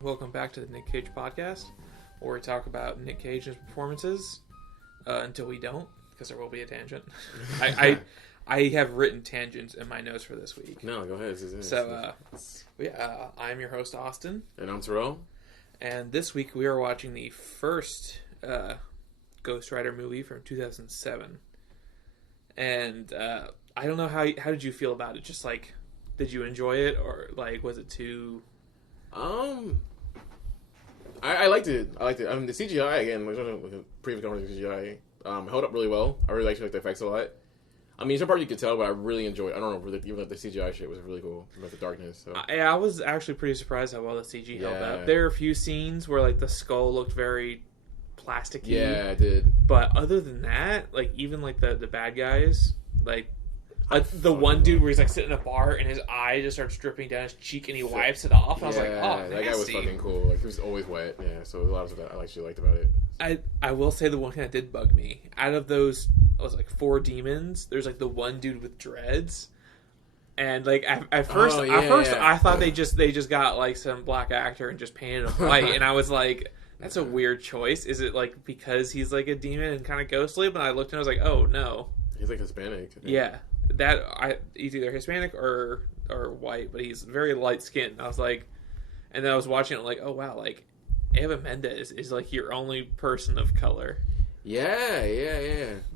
Welcome back to the Nic Cage Podcast, where we talk about Nic Cage's performances until we don't, because there will be a tangent. I have written tangents in my notes for this week. No, go ahead. I'm your host, Austin. And I'm Tarell. And this week we are watching the first Ghost Rider movie from 2007. And I don't know, how did you feel about it? Just like, did you enjoy it, or like, was it too... I liked it. I mean, the CGI, again, like the previous conversation, CGI held up really well. I really actually liked the effects a lot. I mean, some part you could tell, but I really enjoyed it. I don't know, even like the CGI shit was really cool about the darkness. So. I was actually pretty surprised how well the CG held up. There are a few scenes where like the skull looked very plasticky. Yeah, it did. But other than that, like even like the bad guys, like the one dude where he's like sitting in a bar and his eye just starts dripping down his cheek and he wipes it off. And I was like, oh, nasty. That guy was fucking cool. Like, he was always wet. Yeah, so a lot of that I actually liked about it. I will say the one thing that did bug me, out of those, it was like 4 demons, there's like the one dude with dreads. And like at first I thought they just got like some black actor and just painted him white. And I was like, that's a weird choice. Is it like because he's like a demon and kind of ghostly? But I looked and I was like, oh no, he's like Hispanic. Yeah, he's either Hispanic or white, but he's very light skinned. I was like, and then I was watching it like, oh wow, like Eva Mendes is like your only person of color. Yeah.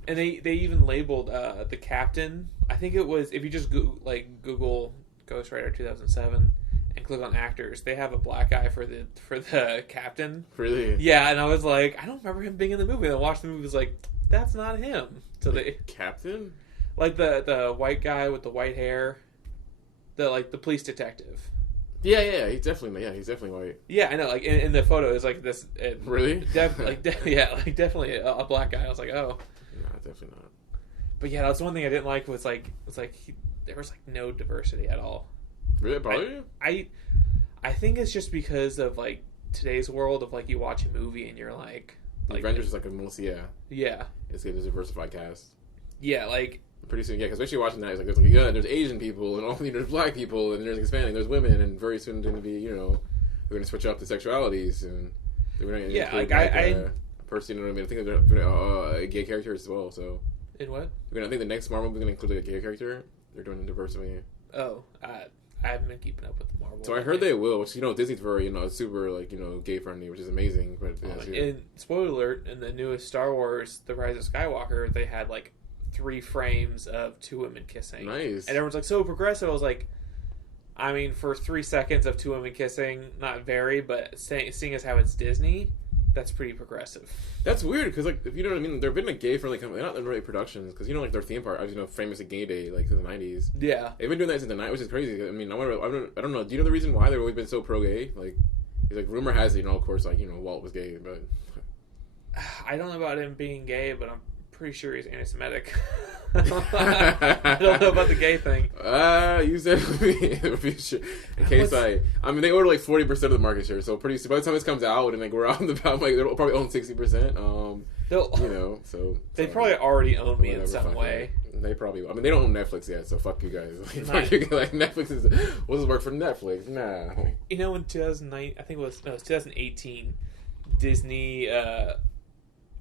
And they even labeled the captain. I think it was, if you just Google Ghost Rider 2007 and click on actors, they have a black guy for the captain. Really? Yeah, and I was like, I don't remember him being in the movie. And I watched the movie, was like, that's not him. So captain, like the white guy with the white hair, the police detective. Yeah, he's definitely white. Yeah, I know. Like in the photo, it's like this. Really? Definitely a black guy. I was like, oh, no, definitely not. But yeah, that's one thing I didn't like. Was like there was like no diversity at all. Really, probably. I think it's just because of like today's world of like you watch a movie and you're like Avengers is like a most yeah. It's a diversified cast. Yeah, like. Pretty soon, yeah, because especially watching that, it's like there's Asian people, and only there's black people, and there's Hispanic, there's women, and very soon going to be, they're going to switch up the sexualities, and they're going to include a person, you know what I mean? I think they're going to a gay character as well, so. In what? I think the next Marvel movie is going to include a gay character. They're doing diversity. Oh, I haven't been keeping up with the Marvel. So I heard they will, which, Disney's very, super, gay friendly, which is amazing. But and spoiler alert, in the newest Star Wars, The Rise of Skywalker, they had, 3 frames of 2 women kissing. Nice. And everyone's like, so progressive. I was like, I mean, for 3 seconds of 2 women kissing, not very, but seeing as how it's Disney, that's pretty progressive. That's weird, because, if you know what I mean, there have been, gay-friendly companies, not really productions, because, their theme park, famous Gay Day, in the 90s. Yeah. They've been doing that since the 90s, which is crazy. I mean, I don't know, do you know the reason why they've always been so pro-gay? Rumor has it, of course, Walt was gay, but... I don't know about him being gay, but I'm pretty sure he's anti-Semitic. I don't know about the gay thing. You said in case I mean, they order 40% of the market share, so by the time this comes out and we're out in the about, they'll probably own 60%. So they probably already own me in some way. They probably will. I mean, they don't own Netflix yet, so fuck you guys. Fuck you guys. Netflix is what does work for Netflix? Nah. In 2009, I think it was 2018, Disney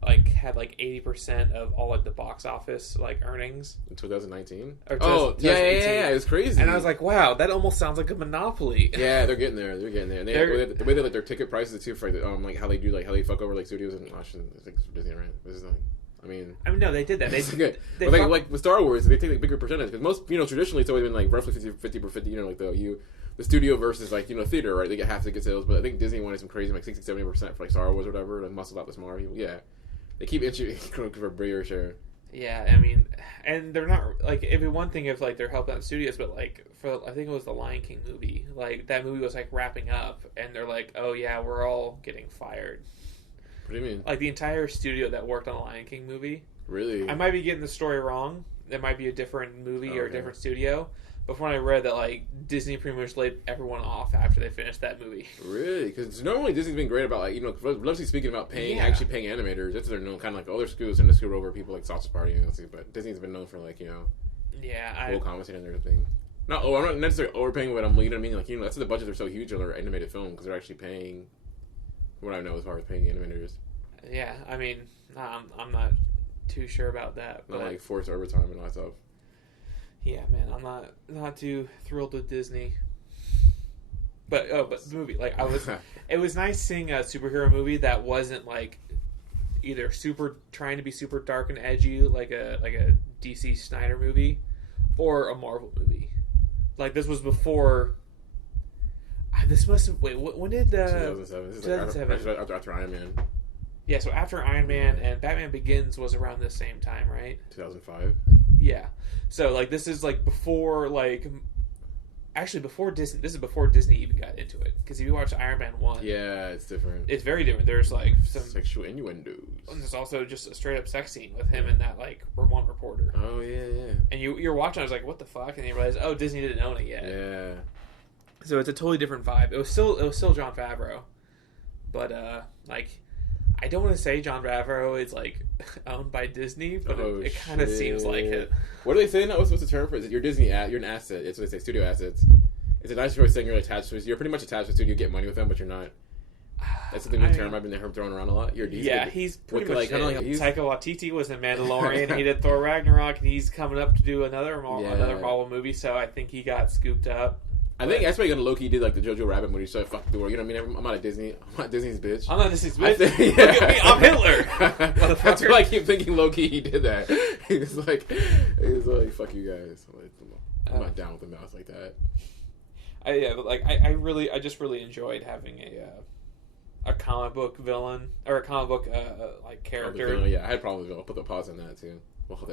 had 80% of all the box office earnings in 2019. Or yeah, it was crazy. And I was like, wow, that almost sounds like a monopoly. Yeah, they're getting there. And the way that their ticket prices too for how they do how they fuck over studios and Disney, right? This is I mean, no, they did that. They good. With Star Wars, they take bigger percentage because most traditionally it's always been roughly 50 per 50. The studio versus theater, right? They get half ticket sales, but I think Disney wanted some crazy 60-70% for Star Wars or whatever, and muscle out the smaller people. Yeah. They keep inching for bigger share. Yeah, I mean, and they're not it'd be one thing if they're helping out studios, but for I think it was the Lion King movie, that movie was wrapping up, and they're like, oh yeah, we're all getting fired. What do you mean? The entire studio that worked on the Lion King movie. Really? I might be getting the story wrong. There might be a different movie or a different studio. But when I read that, Disney pretty much laid everyone off after they finished that movie. Really? Because normally Disney's been great about, mostly speaking about actually paying animators. That's what they're known, kind of other studios tend to screw over people like Sausage Party, but Disney's been known for, yeah, full commentating on their thing. I'm not necessarily overpaying what I'm. You know what I mean? Like that's the budgets are so huge on their animated film because they're actually paying. What I know as far as paying animators. Yeah, I mean, I'm not too sure about that. Not but like forced overtime and all that stuff. Yeah, man, I'm not too thrilled with Disney. But the movie, like it was nice seeing a superhero movie that wasn't like either super trying to be super dark and edgy like a DC Snyder movie or a Marvel movie. Like this was before. This must have when did 2007? This is 2007 like after Iron Man. Yeah, so after Iron Man and Batman Begins was around the same time, right? 2005. Yeah, so like this is like before actually before Disney. This is before Disney even got into it because if you watch Iron Man 1, yeah, it's different. It's very different. There's like some sexual innuendos. And there's also just a straight up sex scene with him and that like one reporter. Oh yeah. And you're watching. I was like, what the fuck? And you realize, oh, Disney didn't own it yet. Yeah. So it's a totally different vibe. It was still Jon Favreau, but like I don't want to say Jon Favreau is like owned by Disney, but it kind of seems like it. What do they say now? What's the term for it? Is it you're Disney? You're an asset. It's what they say. Studio assets. It's a nice way of saying you're attached to. You're pretty much attached to the studio. You get money with them, but you're not. That's the new term I've been throwing around a lot. He's pretty much Taika Waititi was in Mandalorian. He did Thor Ragnarok, and he's coming up to do another Marvel movie. So I think he got scooped up. I think that's why he got Loki did like the Jojo Rabbit movie. So fuck the world. You know what I mean? I'm not at Disney. I'm not Disney's bitch. I'm not Disney's bitch. Look at me. I'm Hitler. That's why I keep thinking Loki. He did that. He was like, fuck you guys. I'm not down with the mouse like that. I just really enjoyed having a comic book villain or a comic book like character. Yeah, I had problems with villain. I'll put the pause on that too.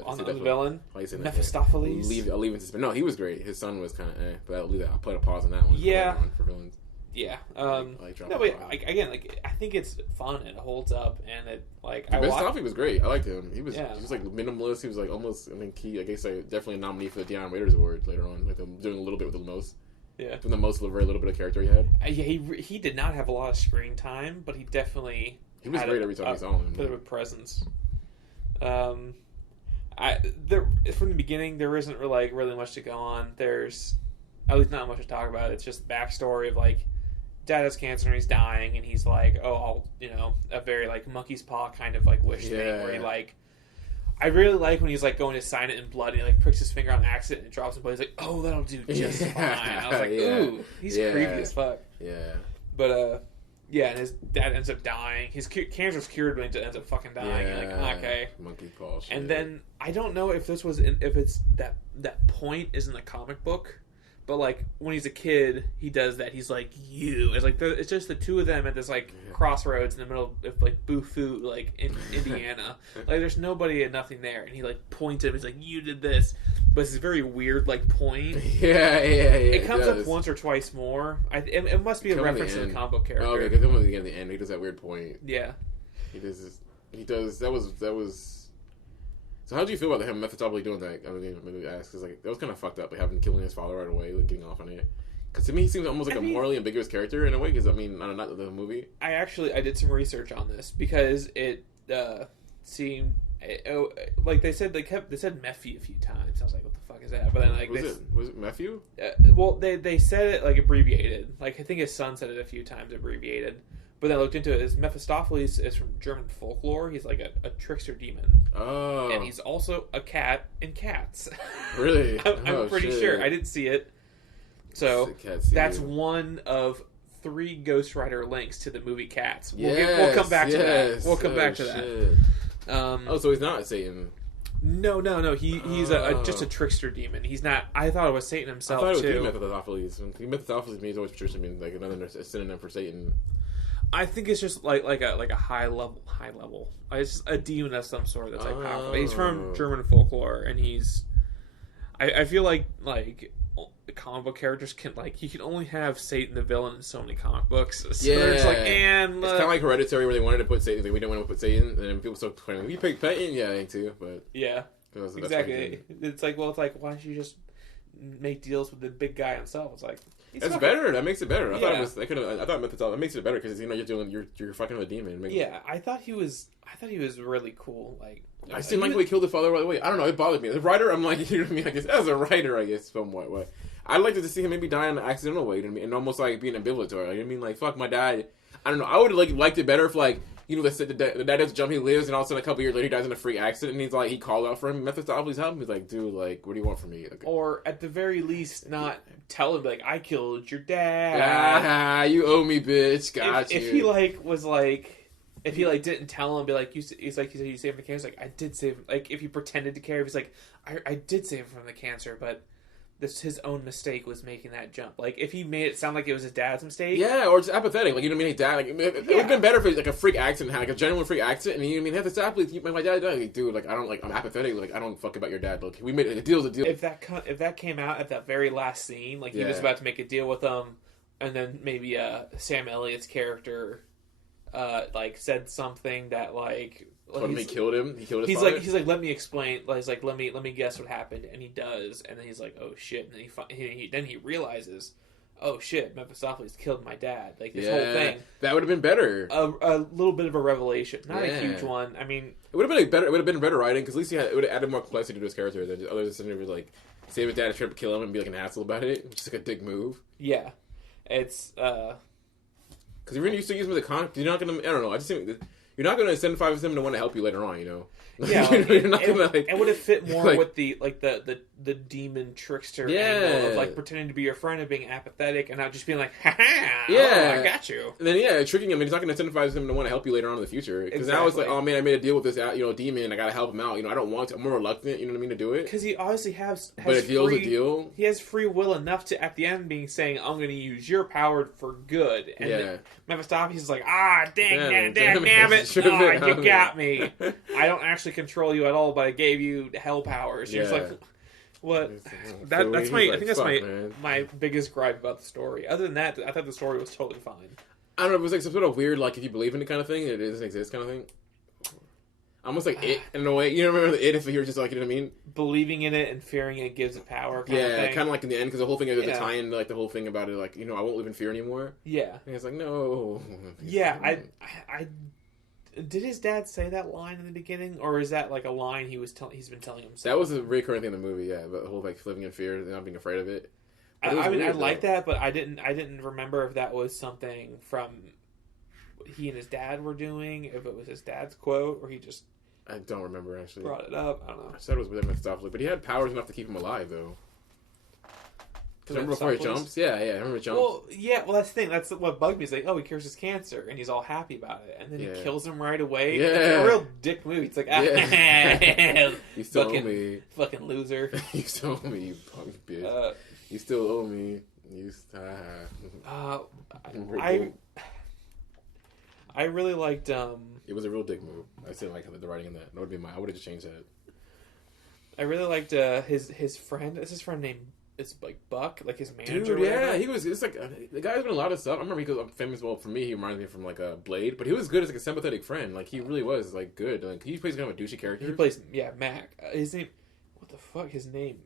On the villain, Mephistopheles. I'll leave it to spin. No, he was great. His son was kind of but I'll leave that. I'll put a pause on that one. Yeah, for villains. Yeah. Again, I think it's fun. It holds up, and it like Mephistopheles was great. I liked him. He was like minimalist. He was like almost. I think definitely a nominee for the Deion Waiters Award later on. Like doing a little bit with the most. Yeah, from the most very little bit of character he had. He did not have a lot of screen time, but he definitely was great every time we saw him. Bit of a presence. From the beginning, there isn't really much to go on. There's at least not much to talk about. It's just backstory of like dad has cancer and he's dying, and he's like, oh, I'll a very like monkey's paw kind of like wish thing where he like. I really like when he's like going to sign it in blood and he like pricks his finger on accident and it drops in blood. He's like, oh, that'll do just fine. I was like, ooh, he's creepy as fuck. Yeah. But and his dad ends up dying. His cancer's cured, but he ends up fucking dying. Yeah. You're like, okay. Monkey paw shit. And then I don't know if this was if it's that point is in the comic book. But like when he's a kid, he does that. He's like, "You." It's like it's just the two of them at this like crossroads in the middle of like Bufu, like in Indiana. Like there's nobody and nothing there, and he like points at him. He's like, "You did this," but it's a very weird like point. Yeah. It comes up once or twice more. It must be a reference to the comic book character. Oh, okay, because at the end he does that weird point. Yeah. He does. That was. So how did you feel about him Mephistopheles doing that? I mean, maybe ask because like that was kind of fucked up. Like having killing his father right away, like getting off on it. Because to me, he seems almost like a morally ambiguous character in a way. Because I mean, not the movie. I did some research on this because it seemed like they said Mephi a few times. I was like, what the fuck is that? But then like was it Mephi? Well, they said it like abbreviated. Like I think his son said it a few times abbreviated. But then I looked into it. His Mephistopheles is from German folklore. He's like a trickster demon. Oh. And he's also a cat in Cats. Really? I'm pretty sure. I didn't see it. So that's one of 3 Ghost Rider links to the movie Cats. We'll come back to that. We'll come back to that. So he's not Satan. No. He's just a trickster demon. He's not. I thought it was Satan himself too. I thought it was Mephistopheles. Mephistopheles means always traditionally means like another synonym for Satan. I think it's just like a high level. It's just a demon of some sort that's like powerful. He's from German folklore, and he's. I feel like comic book characters can you can only have Satan the villain in so many comic books. So it's like it's kind of like Hereditary where they wanted to put Satan. We don't want to put Satan, and then people start claiming we picked Satan. Yeah, I think too, but exactly. It's like why don't you just make deals with the big guy himself? It's like. That's better. That makes it better. I thought it makes it better because you're fucking with a demon. I thought he was really cool. Like I seemed like we killed the father right away. I don't know. It bothered me. The writer, I'm like, you know what I mean? I guess as a writer, somewhat. I'd like to see him maybe die in an accidental way, you know what I mean? And almost like being ambivalent to it. Like, you know what I mean? Like, fuck, my dad. I don't know. I would like liked it better if like, you know, the dad does jump, he lives, and all of a sudden a couple years later he dies in a freak accident, and he's like, he called out for him. Mephistopheles helped him. He's like, dude, like, what do you want from me? Like, or at the very least, not tell him like, I killed your dad. Ah, you owe me, bitch. Got you. If he like was like. If he like didn't tell him, be like, he's like, he said you saved the cancer. Like, I did save him. Like, if he pretended to care, if he's like, I did save him from the cancer, but this his own mistake was making that jump. Like, if he made it sound like it was his dad's mistake, yeah, or just apathetic. Like, you know what I mean? His dad. Like, it would have been better if it was like a freak accident, like a genuine freak accident. And you know what I mean? Have to stop. Like, my dad died. Like, dude, like I don't like. I'm apathetic. Like, I don't fuck about your dad. Like, we made a deal's a deal. If that came out at that very last scene, like he was about to make a deal with them, and then maybe Sam Elliott's character. Like said something that like he killed him. He killed his father? Father? He's like let me explain. He's like let me guess what happened, and he does, and then he's like oh shit, and then he realizes oh shit, Mephistopheles killed my dad. Like this whole thing that would have been better. A little bit of a revelation, not a huge one. I mean, it would have been better. It would have been better writing because at least it would have added more complexity to his character than just other than sitting there like save his dad and try to kill him and be like an asshole about it, which is like a dick move. Yeah, it's. Because you're used to using the con. You're not gonna. I don't know. I just think you're not gonna incentivize them to want to help you later on. You know. Yeah, you're not gonna like. It would have fit more like, with the demon trickster angle of like pretending to be your friend and being apathetic and not just being like, ha ha, I got you. And then tricking him. And he's not gonna incentivize them to want to help you later on in the future. Because now it's like, oh man, I made a deal with this demon. I gotta help him out. You know, I don't want to. I'm more reluctant. You know what I mean to do it. Because he obviously has but a deal's a deal. He has free will enough to at the end being saying, I'm gonna use your power for good. And then Mephistopheles is like, damn it, you got me. I don't actually control you at all, but I gave you hell powers. You're just like, what? That's my. I think that's my biggest gripe about the story. Other than that, I thought the story was totally fine. I don't know. It was like some sort of weird, like if you believe in it kind of thing, it doesn't exist kind of thing. Almost like it in a way. You remember it if you're just like, you know what I mean? Believing in it and fearing it gives it power. Kind of like in the end, because the whole thing is the tie-in, like the whole thing about it, like I won't live in fear anymore. Yeah. And it's like no. Yeah, I did his dad say that line in the beginning, or is that like a line he's been telling himself? That was a recurring thing in the movie, yeah. But the whole like living in fear and not being afraid of it. I mean, I like that, but I didn't remember if that was something from he and his dad were doing, if it was his dad's quote, or he just. I don't remember actually. Brought it up. I don't know. I said it was with Mephistopheles, but he had powers enough to keep him alive, though. Remember before he jumps? Yeah. I remember jumps. Well, that's the thing. That's what bugged me. He's like, oh, he cures his cancer, and he's all happy about it, and then he kills him right away. Yeah, it's a real dick move. It's like, you still owe me, fucking loser. You still owe me, you punk bitch. You still owe me. I really liked. It was a real dick move. I didn't like the writing in that. That would be I would have just changed that. I really liked his friend. Is his friend named? It's like Buck, like his manager. Dude, yeah, he was. It's like the guy's been a lot of stuff. I remember he goes famous. Well, for me, he reminds me from like a Blade, but he was good as like a sympathetic friend. Like he really was like good. Like he plays kind of a douchey character. He plays Mac. His name. What the fuck? His name.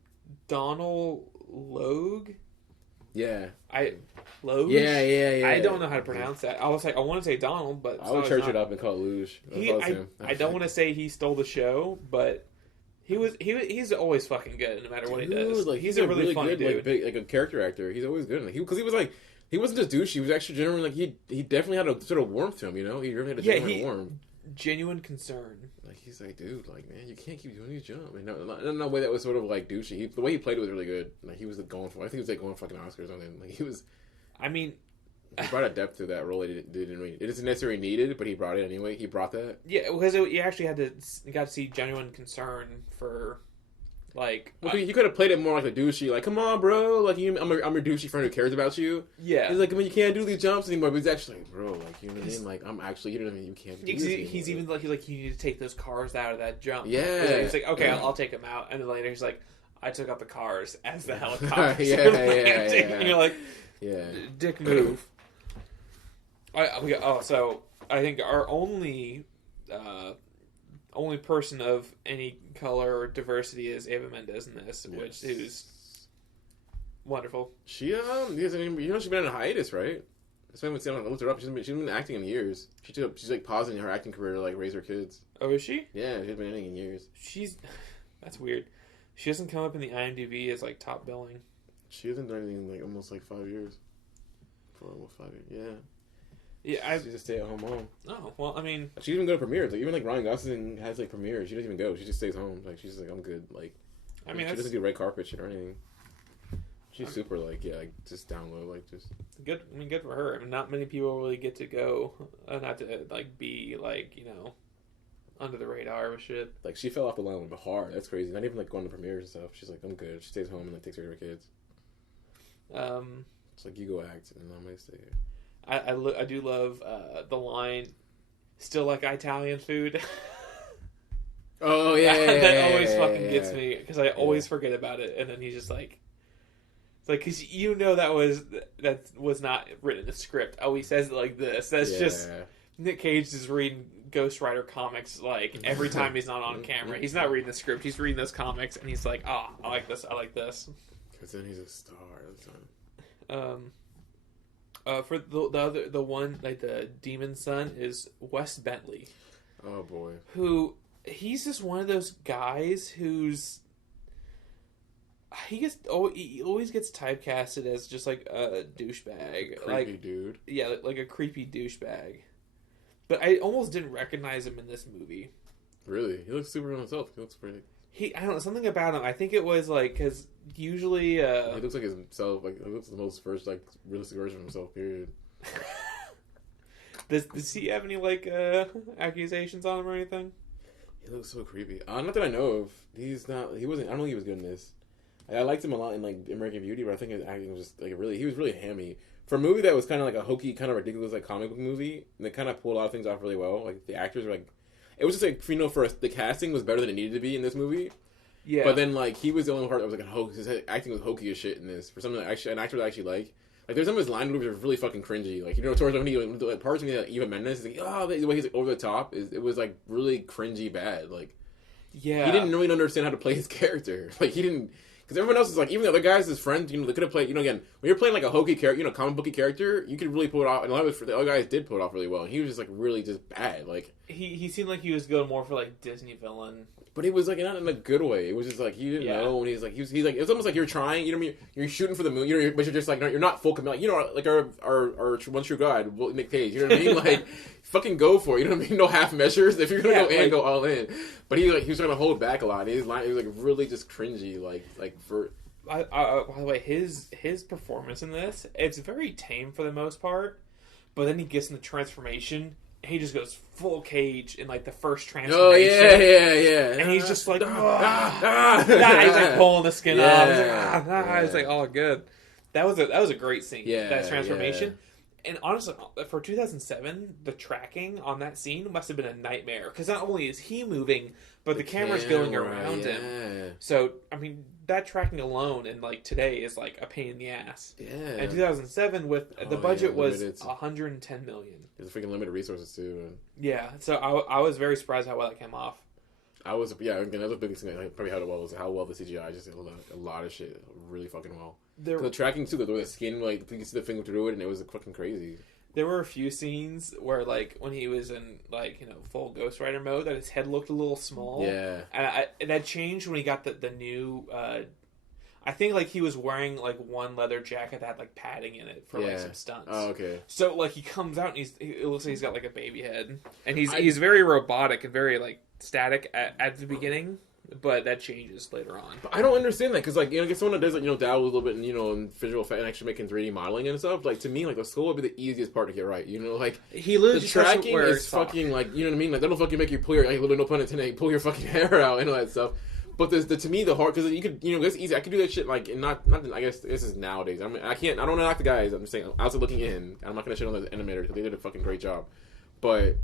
Donal Logue. Yeah. Loge? Yeah. I don't know how to pronounce that. I was like, I want to say Donald, but I would church it up and call it Luge. I don't want to say he stole the show, but he's always fucking good no matter what he does. Like he's a really funny good, dude. Like, big, like a character actor. He's always good. Because he was like, he wasn't just douchey. He was actually genuinely like he definitely had a sort of warmth to him. You know, he really had a genuine warmth. Genuine concern. Like he's like, dude, like man, you can't keep doing these jumps. I mean, no way that was sort of like douchey. The way he played it was really good. Like he was like going for. I think he was like going for fucking Oscars or something. Like he was. I mean, he brought a depth to that role. It isn't necessarily needed, but he brought it anyway. He brought that. Yeah, because you actually got to see genuine concern for. Like, he could have played it more like a douchey, like, come on, bro, like, I'm your douchey friend who cares about you. Yeah. He's like, I mean, you can't do these jumps anymore, but he's actually like, bro, like, you know what I mean? Like, I'm actually, you know what I mean? You can't do this anymore. He's even like, you need to take those cars out of that jump. Yeah. He's like, okay, I'll take them out. And then later he's like, I took out the cars as the helicopter. yeah. And you're like, dick move. So I think our only person of any color or diversity is Eva Mendes in this, which is wonderful. She she's been on a hiatus, right? That's why I looked her up. She's been acting in years. She's like pausing her acting career to like raise her kids. Oh, is she? Yeah, she's been acting in years. That's weird. She doesn't come up in the IMDb as like top billing. She hasn't done anything in like almost like 5 years. For almost 5 years, yeah. Yeah, she's a stay-at-home mom. Oh well, I mean, she doesn't even go to premieres. Like even like Ryan Gosling has like premieres. She doesn't even go. She just stays home. Like she's like, I'm good. Like, I mean, she doesn't do red carpet shit or anything. She's super like just down low, like just good. I mean, good for her. I mean, not many people really get to go, not to like be like under the radar with shit. Like she fell off the line but hard. That's crazy. Not even like going to premieres and stuff. She's like, I'm good. She stays home and like takes care of her kids. It's like you go act and I'm gonna stay here. I do love the line, "Still like Italian food." Oh yeah, that always fucking gets me because I always forget about it, and then he's just like, it's like because that was not written in the script. Oh, he says it like this. That's just Nic Cage is reading Ghost Rider comics like every time he's not on camera. He's not reading the script. He's reading those comics, and he's like, "Oh, I like this. I like this." Because then he's a star. For the one like the demon son is Wes Bentley. Oh boy. Who he's just one of those guys who's he always gets typecasted as just like a douchebag, creepy dude. Yeah, like a creepy douchebag. But I almost didn't recognize him in this movie. Really, he looks super on himself. He looks pretty. I don't know, something about him. I think it was like because usually he looks like himself. Like he looks the most first like realistic version of himself. Period. Does he have any like accusations on him or anything? He looks so creepy. Not that I know of. He's not. He wasn't. I don't think he was good in this. I liked him a lot in like American Beauty, but I think his acting was just like he was really hammy for a movie that was kind of like a hokey, kind of ridiculous like comic book movie. And they kind of pulled a lot of things off really well. Like the actors were like. It was just like, the casting was better than it needed to be in this movie. Yeah. But then, like, he was the only part that was like a hoax. His acting was hokey as shit in this. For something that an actor that I actually like. Like, there's some of his line moves that are really fucking cringy. Like, towards when he, like, parts when he, like, Eva Mendes, he's like, oh, the way he's like over the top, it was, like, really cringy bad. Like, yeah. He didn't really understand how to play his character. Like, he didn't. Because everyone else is like, even the other guys, his friends, they could have played, again, when you're playing like a hokey character, comic booky character, you could really pull it off. And a lot of the other guys did pull it off really well. And he was just like really just bad. Like he seemed like he was going more for like Disney villain. But he was like not in a good way. It was just like you didn't know. And he's like it's almost like you're trying. You know what I mean? You're shooting for the moon. But you're just like you're not full commit. Like our one true God, Nic Cage. You know what I mean? Like fucking go for it. You know what I mean? No half measures. If you're gonna go in, go all in. But he was trying to hold back a lot. And his line, he was like really just cringy. Like for. By the way, his performance in this, it's very tame for the most part, but then he gets in the transformation, and he just goes full Cage in like the first transformation. Oh yeah. And he's just like, he's like pulling the skin off. He's like, It's like, oh, good. That was a great scene. Yeah, that transformation. Yeah. And honestly, for 2007, the tracking on that scene must have been a nightmare because not only is he moving, but the camera's going around him. So I mean. That tracking alone in like today is like a pain in the ass. Yeah. And 2007 with the budget was $110 million. There's freaking limited resources too. Yeah. So I was very surprised how well that came off. I was again another big thing that probably how well was how well the CGI just did a lot of shit really fucking well. The tracking too, the way the skin like you can see the finger through it and it was fucking crazy. There were a few scenes where, like, when he was in, like, full Ghost Rider mode, that his head looked a little small. Yeah. And that changed when he got the new, I think, like, he was wearing, like, one leather jacket that had, like, padding in it for, like, some stunts. Oh, okay. So, like, he comes out and it looks like he's got, like, a baby head. And he's very robotic and very, like, static at the beginning. But that changes later on. But I don't understand that because, like, get someone that does, like, dabble a little bit in, in visual effect and actually making 3D modeling and stuff. Like, to me, like, the skull would be the easiest part to get right. Like, he literally the tracking is fucking, like, you know what I mean? Like, they don't fucking make you pull your, like, no pun intended, pull your fucking hair out and all that stuff. But to me, the hard, because you could, that's easy. I could do that shit, like, and not, I guess this is nowadays. I mean, I don't knock the guys. I'm just saying, outside looking in. I'm not going to shit on the animators because they did a fucking great job. But.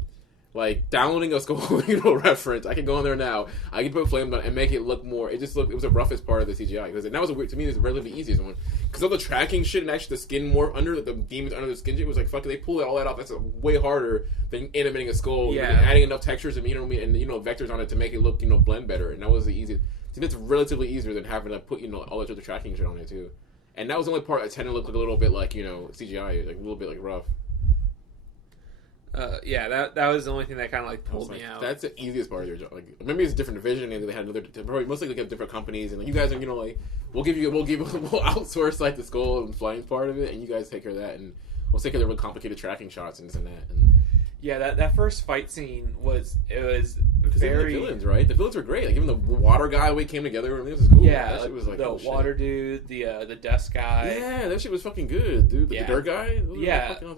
Like, downloading a skull, reference. I can go on there now. I can put flames on it and make it look more. It was the roughest part of the CGI. Because that was to me, it's relatively easiest one. Because all the tracking shit and actually the skin more under, the demons under the skin shit was like, fucking, they pulled all that off. That's way harder than animating a skull. Yeah. And adding enough textures and, and vectors on it to make it look, blend better. And that was the easiest. To me, it's relatively easier than having to put, all that other tracking shit on it, too. And that was the only part that tended to look like a little bit like, CGI. Like, a little bit, like, rough. That was the only thing that kind of like pulled me out. That's the easiest part of your job. Like maybe it's a different division, and they had another. Probably mostly they have different companies, and like, you guys are like we'll outsource like the skull and flying part of it, and you guys take care of that, and we'll take care of the really complicated tracking shots and this and that. And that first fight scene was very the villains, right? The villains were great. Like even the water guy, we came together. It was cool. Yeah, that shit was like the water dude, the desk guy. Yeah, that shit was fucking good, dude. The dirt guy.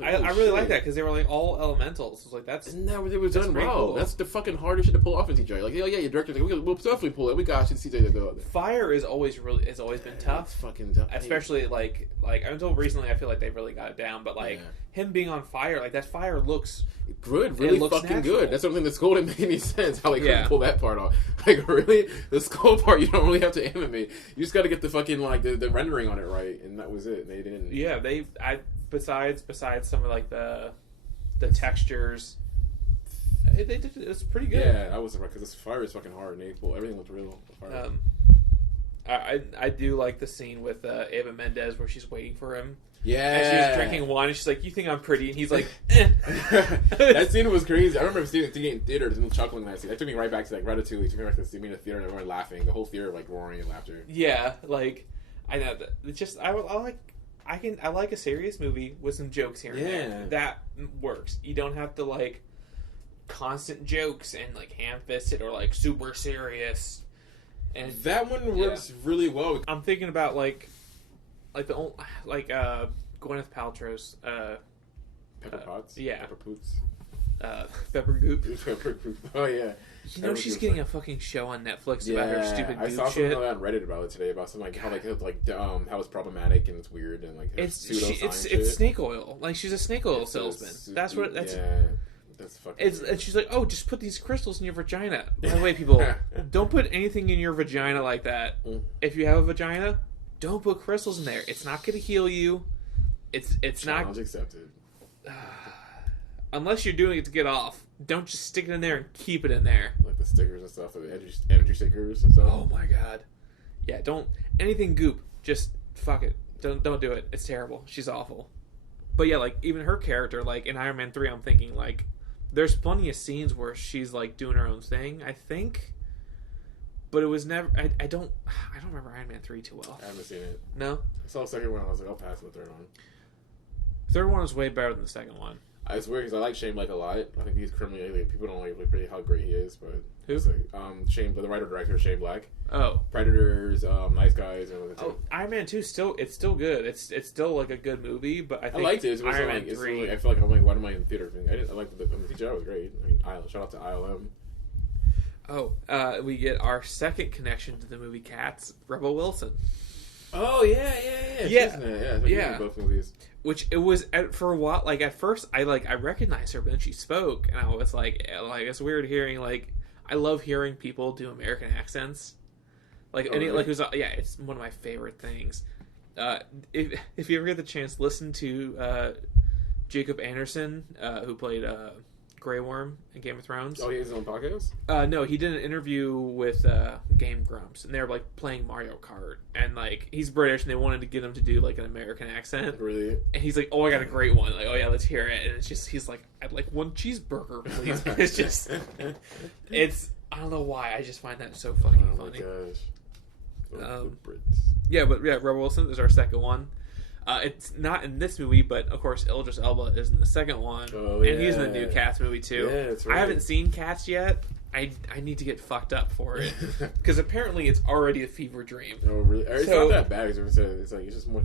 I really like that because they were like all elementals. It was like and that it was done well. Cool. That's the fucking hardest shit to pull off in CGI. Like your director's like we'll definitely pull it. We got you. CGI. Fire is always been tough. It's fucking tough. Especially like until recently, I feel like they really got it down. But like him being on fire, like that fire looks good, really fucking natural. Good. That's something the skull didn't make any sense how they couldn't pull that part off. Like really, the skull part you don't really have to animate. You just got to get the fucking like the rendering on it right, and that was it. They didn't. Yeah, besides some of like the textures, they did. It was pretty good. Yeah, I was surprised because this fire is fucking hard, and they pull everything looked real. I do like the scene with Eva Mendes where she's waiting for him. Yeah, and she's drinking wine, and she's like, "You think I'm pretty?" And he's like, eh. That scene was crazy. I remember seeing it in theaters and chuckling that scene. That took me right back to like Ratatouille. It took me back to see me in the theater and everyone laughing. The whole theater like roaring in laughter. Yeah, like I know that. It's just I like a serious movie with some jokes here and there. That works. You don't have to like constant jokes and like ham-fisted or like super serious. And that one works really well. I'm thinking about like Gwyneth Paltrow's Pepper Potts? Yeah. Pepper Poots. Pepper Goop. Pepper Goop. Oh, yeah. You know she's getting a fucking show on Netflix about her stupid goop shit. I saw something on Reddit about it today, about something like how it's problematic and it's weird and like it's snake oil. Like she's a snake oil salesman. That's fucking and she's like, oh, just put these crystals in your vagina. By the way, people, don't put anything in your vagina like that. If you have a vagina, don't put crystals in there. It's not going to heal you. It's Challenge not accepted. Unless you're doing it to get off. Don't just stick it in there and keep it in there. Like the stickers and stuff, the energy stickers and stuff. Oh my god. Yeah, don't anything goop. Just fuck it. Don't do it. It's terrible. She's awful. But yeah, like even her character, like in Iron Man 3, I'm thinking like there's plenty of scenes where she's like doing her own thing, I think. But it was never. I don't remember Iron Man 3 too well. I haven't seen it. No? I saw the second one. I was like, I'll pass the third one. Third one is way better than the second one. It's weird because I like Shane Black a lot. I think he's criminally alien. People don't like pretty how great he is, but who? Like, Shane, the writer director Shane Black. Oh, Predators, Nice Guys, and Iron Man 2 it's still good. It's still like a good movie, but I think I liked it. Iron Man 3. I feel like I'm like, why am I in theater? I liked the CGI was great. I mean, shout out to ILM. Oh, we get our second connection to the movie Cats, Rebel Wilson. Oh yeah. Both movies. Which it was for a while. Like at first, I recognized her, but then she spoke, and I was like it's weird hearing like I love hearing people do American accents. Like it's one of my favorite things. If you ever get the chance, listen to Jacob Anderson, who played Grey Worm in Game of Thrones. Oh, he has his own podcast? No, he did an interview with Game Grumps, and they were like playing Mario Kart, and like he's British, and they wanted to get him to do like an American accent. Really? And he's like, "Oh, I got a great one!" Like, "Oh yeah, let's hear it." And it's just he's like, "I'd like one cheeseburger, please." It's just, I don't know why, I just find that so fucking funny. Oh my gosh. Brits. Yeah, but Rebel Wilson is our second one. It's not in this movie, but of course Idris Elba is in the second one, and he's in the new Cats movie too. Yeah, that's right. I haven't seen Cats yet. I need to get fucked up for it because apparently it's already a fever dream. Oh really? It's not that bad. It's like it's just more.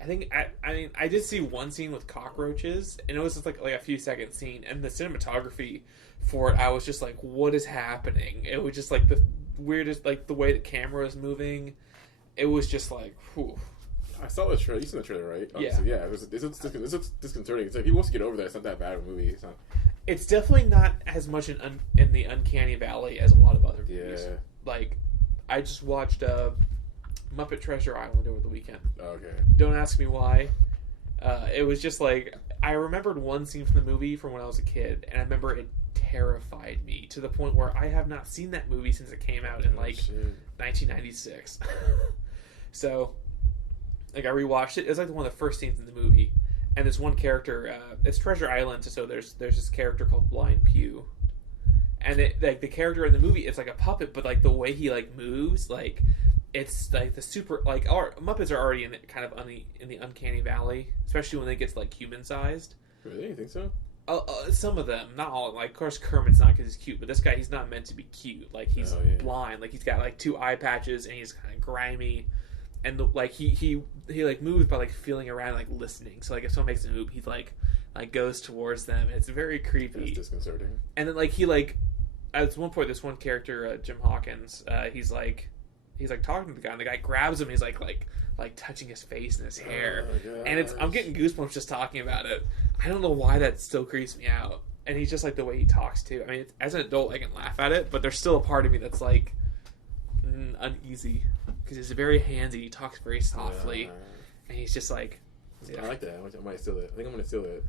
I think I did see one scene with cockroaches, and it was just like a few second scene, and the cinematography for it, I was just like, what is happening? It was just like the weirdest, like the way the camera is moving. It was just like, whew. I saw the trailer. You saw the trailer, right? Obviously, yeah. It's disconcerting. It's like, if he wants to get over that, it's not that bad of a movie. It's definitely not as much in the uncanny valley as a lot of other movies. Yeah. Like, I just watched Muppet Treasure Island over the weekend. Okay. Don't ask me why. It was just like, I remembered one scene from the movie from when I was a kid, and I remember it terrified me to the point where I have not seen that movie since it came out in 1996. So, like, I rewatched it. It was like one of the first scenes in the movie, And this one character, it's Treasure Island, so there's this character called Blind Pew. And like the character in the movie, it's like a puppet, but like the way he like moves, like it's like the super like our Muppets are already kind of in the uncanny valley, especially when they get to like human sized. Really, you think so? Some of them, not all. Like, of course, Kermit's not because he's cute, but this guy, he's not meant to be cute. Like, he's blind. Like, he's got like 2 eye patches, and he's kind of grimy, and like he like moves by like feeling around, like listening. So like if someone makes a move, he like goes towards them. It's very creepy. It's disconcerting. And then like he like at one point, this one character, Jim Hawkins, he's like talking to the guy, and the guy grabs him. And he's like touching his face and his hair, and I'm getting goosebumps just talking about it. I don't know why that still creeps me out. And he's just like the way he talks too. I mean, as an adult, I can laugh at it, but there's still a part of me that's like uneasy because he's very handsy. He talks very softly, and he's just like. I like that. I might steal it. I think I'm gonna steal it.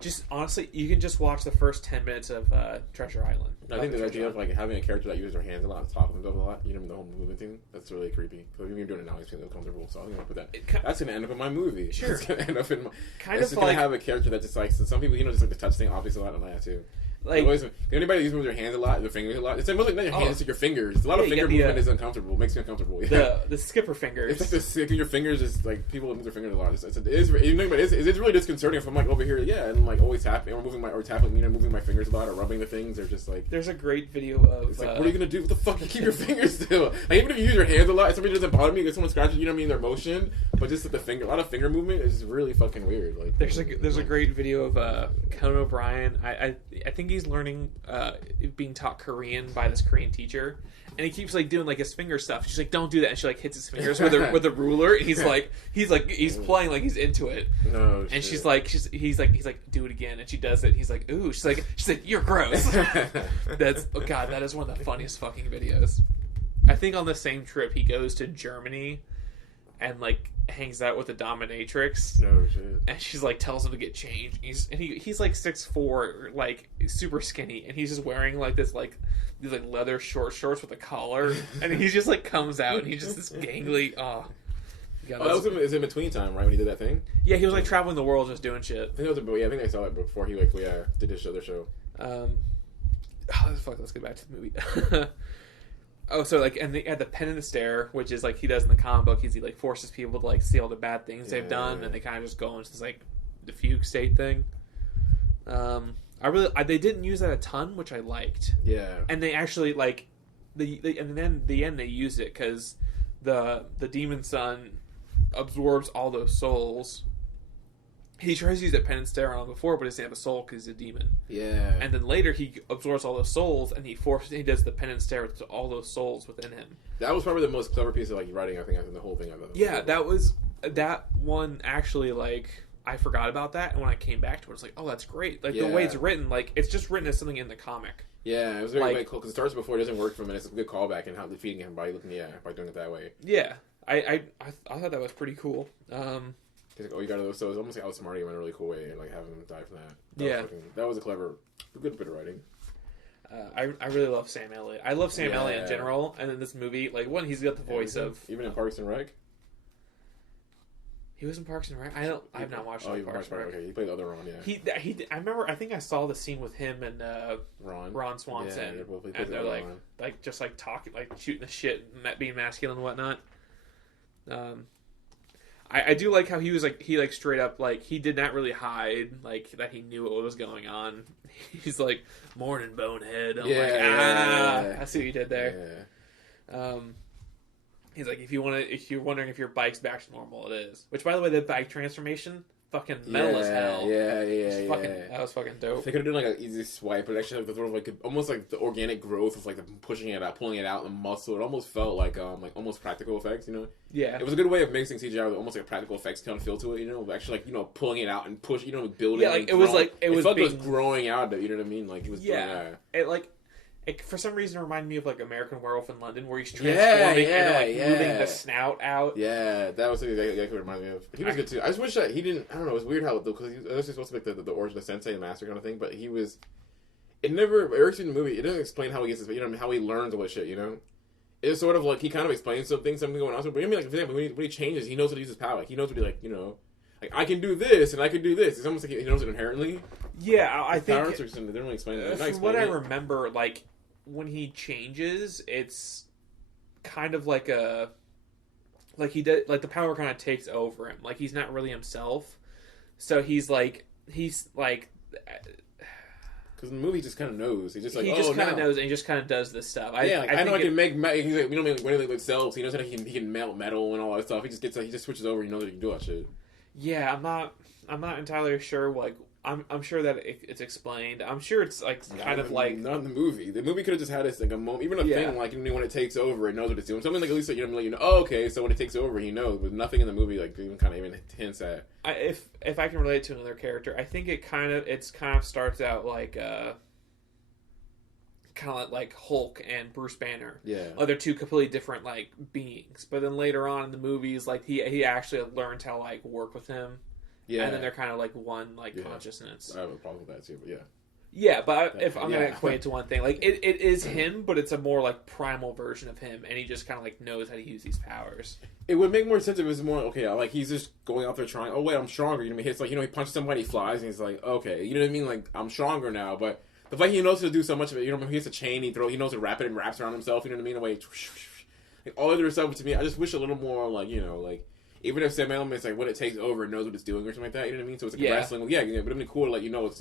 Just honestly, you can just watch the first 10 minutes of Treasure Island. I think the idea of like having a character that uses their hands a lot, talking to themselves a lot, you know, the whole movement thing, that's really creepy. Because if you're doing it now, it's gonna feel comfortable. So I'm gonna put that. That's gonna end up in my movie. Sure, it's gonna end up in my. Kind it's of just like, gonna have a character that just like some people, you know, just like the touch thing, obviously a lot, and I have too. Like anybody that uses their hands a lot, their fingers a lot. It's mostly not your hands, it's your fingers. A lot of finger movement is uncomfortable. It makes me uncomfortable. Yeah. The skipper fingers. It's like your fingers is like people move their fingers a lot. It's really disconcerting if I'm like over here, and I'm like always tapping or moving moving my fingers a lot or rubbing the things. They're just like. There's a great video of. It's like, what are you gonna do? What the fuck? You keep your fingers still. Like, even if you use your hands a lot, somebody doesn't bother me because someone scratches. You know what I mean? Their motion, but just the finger, a lot of finger movement is really fucking weird. Like there's a great video of Conan O'Brien. I think he's learning. Being taught Korean by this Korean teacher, and he keeps like doing like his finger stuff. She's like, "Don't do that," and she like hits his fingers with a ruler. And he's playing like he's into it. No, and shit. he's like, "Do it again," and she does it. And he's like, "Ooh," she's like, "You're gross." That is one of the funniest fucking videos. I think on the same trip he goes to Germany, and like hangs out with a dominatrix. No shit. And she's like tells him to get changed. He's like 6'4", like super skinny, and he's just wearing like these leather short shorts with a collar, and he just like comes out and he's just this gangly. God, that was in between time, right, when he did that thing? Yeah, he was like traveling the world just doing shit. I think I saw it before he did his other show. Let's get back to the movie. So like, and they had the pen and the stare, which is like he does in the comic book. He like forces people to like see all the bad things they've done, and they kind of just go into this like the fugue state thing. They didn't use that a ton, which I liked. Yeah, and they actually like and then the end they used it because the demon son absorbs all those souls. He tries to use that pen and stare on him before, but he doesn't have a soul because he's a demon. Yeah. And then later he absorbs all those souls, and he does the pen and stare with all those souls within him. That was probably the most clever piece of like writing, I think, in the whole thing. Yeah, that one actually, like, I forgot about that, and when I came back to it, it's like, oh, that's great. Like, the way it's written, like, it's just written as something in the comic. Yeah, it was very cool, because it starts before it doesn't work for him, and it's a good callback, and how defeating him by doing it that way. Yeah, I thought that was pretty cool. He's like, oh, you got those. So it was almost like outsmarting him in a really cool way, and like having him die from that. That was a good bit of writing. I really love Sam Elliott. I love Sam Elliott in general, and in this movie, like he's got the voice of even in Parks and Rec. He was in Parks and Rec. I've not watched Parks and Rec. Okay, he played the other Ron. Yeah. He. I remember. I think I saw the scene with him and Ron Swanson, and they're like just like talking, like shooting the shit, being masculine and whatnot. I do like how he was like he straight up like he did not really hide like that he knew what was going on. He's like morning bonehead. I'm like I see what you did there. Yeah. He's like if you're wondering if your bike's back to normal, it is. Which by the way, the bike transformation fucking metal as hell. That was fucking dope. They could have done like an easy swipe, but actually like the sort of like almost like the organic growth of like the pushing it out, pulling it out, the muscle. It almost felt like almost practical effects, you know? Yeah. It was a good way of mixing CGI with almost like a practical effects kind of feel to it, you know? Actually like, you know, pulling it out and building. Yeah, like it was like it felt like it was growing out of it, you know what I mean? Like it was It for some reason reminded me of like American Werewolf in London, where he's transforming and moving the snout out. Yeah, that was something that reminded me of. He was good too. I just wish that he didn't. I don't know. It was weird how because he was supposed to be like the origin of Sensei, the master kind of thing, but he was. It never. Ever seen the movie? It doesn't explain how he gets this. You know how he learns all this shit. You know, it's sort of like he kind of explains something going on. But I mean, like for example, when he changes, he knows how to use his power. Like he knows what he like. You know. like, I can do this and I can do this. It's almost like he knows it inherently. Yeah, I think powers or something. They don't really explain it. From what I remember, like when he changes, it's kind of like he did, like the power kind of takes over him. Like he's not really himself. So he's like. Because in the movie, he just kind of knows. He's just like, he just kind of knows, and he just kind of does this stuff. I know I can make. He's like, we don't make anything with cells. He knows that he can melt metal and all that stuff. He just switches over. He knows that he can do that shit. Yeah, I'm not entirely sure. Like, I'm sure that it's explained. I'm sure it's like kind of like not in the movie. The movie could have just had this like a moment, even a thing like when it takes over, it knows what it's doing. Something like at least like, oh, okay, so when it takes over, he knows. But nothing in the movie like even kind of hints at. If I can relate to another character, I think it kind of starts out like kind of like Hulk and Bruce Banner. Yeah, they're two completely different like beings. But then later on in the movies, like he actually learns how to like work with him. Yeah, and then they're kind of like one like consciousness. I have a problem with that too, but yeah. Yeah, but if I'm gonna equate it to one thing, like it is him, but it's a more like primal version of him, and he just kind of like knows how to use these powers. It would make more sense if it was more okay. Like he's just going out there trying. Oh wait, I'm stronger. You know what I mean? It's like he punches somebody, he flies, and he's like, okay, you know what I mean? Like I'm stronger now. But the fact he knows how to do so much of it, he has a chain, he knows to wrap it and wraps around himself. You know what I mean? The way like all other stuff to me, I just wish a little more like like. Even if Sam Element's like when it takes over and knows what it's doing or something like that, you know what I mean? So it's like wrestling. But it'd be cool to it's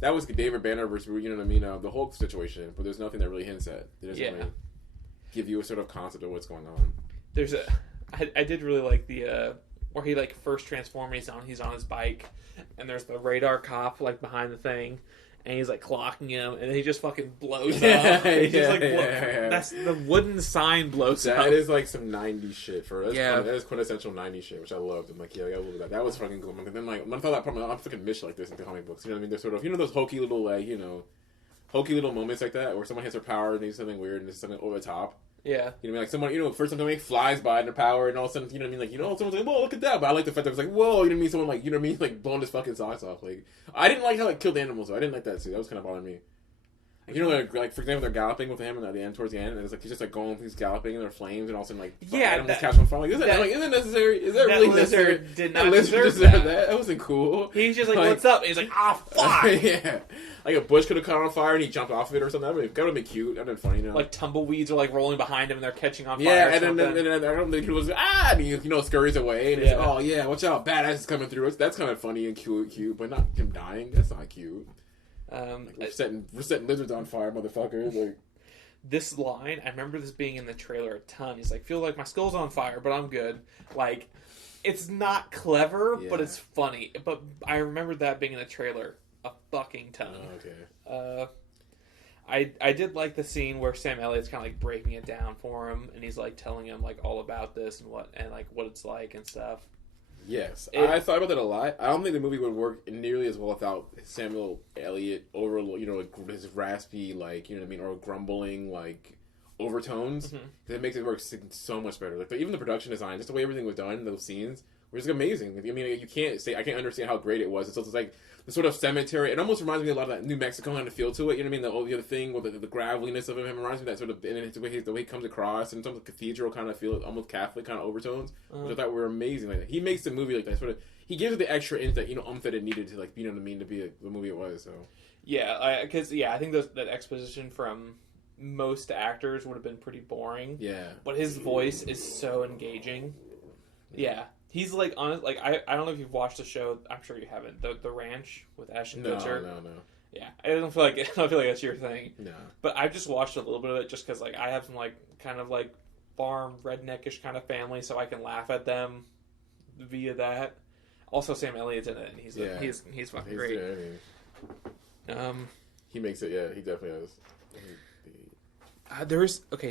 that was David Banner versus you know what I mean, the Hulk situation. But there's nothing that really hints at. It doesn't really give you a sort of concept of what's going on. I did really like the where he like first transformed. He's on his bike, and there's the radar cop like behind the thing. And he's like clocking him, and he just fucking blows up. That's the wooden sign blows up. That is like some 90s shit that is quintessential 90s shit, which I loved. I'm like, I got a little bit of that. That was fucking cool. And then like, when I thought that problem, I'm fucking miss like this in the comic books. You know what I mean? They're sort of, those hokey little like, hokey little moments like that where someone hits their power and they do something weird and it's something over the top. Yeah. You know what I mean? Like someone, first time somebody flies by in their power and all of a sudden, you know what I mean? Like, someone's like, whoa, look at that. But I like the fact that it was like, whoa, you know what I mean? Someone like, you know what I mean? Like blowing his fucking socks off. Like, I didn't like how it killed animals though. I didn't like that too. That was kind of bothering me. Like for example, they're galloping with him and at the end, towards the end, and it's like he's just like going, he's galloping and there are flames and all of a sudden like animals catch on fire. Like, isn't it necessary? Is that really necessary? Did not deserve that. That wasn't cool. He's just like, what's up? And he's like, fuck. Yeah. Like a bush could have caught on fire and he jumped off of it or something. That would have been cute. That would have been funny, Like tumbleweeds are like rolling behind him and they're catching on fire. Yeah, and then I don't think he was and he scurries away and it's oh yeah, watch out, badass is coming through. That's kind of funny and cute, but not him dying. That's not cute. We're setting lizards on fire, motherfucker. Like this line, I remember this being in the trailer a ton. He's like, feel like my skull's on fire, but I'm good. Like, it's not clever, but it's funny. But I remember that being in the trailer a fucking ton. Oh, okay. I did like the scene where Sam Elliott's kind of like breaking it down for him, and he's like telling him like all about this and what it's like and stuff. Yes, I thought about that a lot. I don't think the movie would work nearly as well without Samuel Elliott over, like his raspy, like you know what I mean, or grumbling like overtones. Mm-hmm. That makes it work so much better. Like even the production design, just the way everything was done, those scenes, was amazing. I mean, I can't understand how great it was. It's like the sort of cemetery. It almost reminds me a lot of that New Mexico kind of feel to it. You know what I mean? The other thing with the graveliness of him reminds me of that sort of, and it's the way he comes across, and some of the cathedral kind of feel, almost Catholic kind of overtones, which I thought were amazing. Like he makes the movie like that sort of. He gives it the extra inch that that it needed to like you know what I mean to be the movie it was. So I think that exposition from most actors would have been pretty boring. Yeah, but his voice is so engaging. Yeah. He's like honest. Like I don't know if you've watched the show. I'm sure you haven't. The Ranch with Ashton Kutcher. No. Yeah, I don't feel like that's your thing. No. But I've just watched a little bit of it just because like I have some like kind of like farm redneckish kind of family, so I can laugh at them via that. Also, Sam Elliott's in it, and he's fucking great. He makes it. Yeah, he definitely does.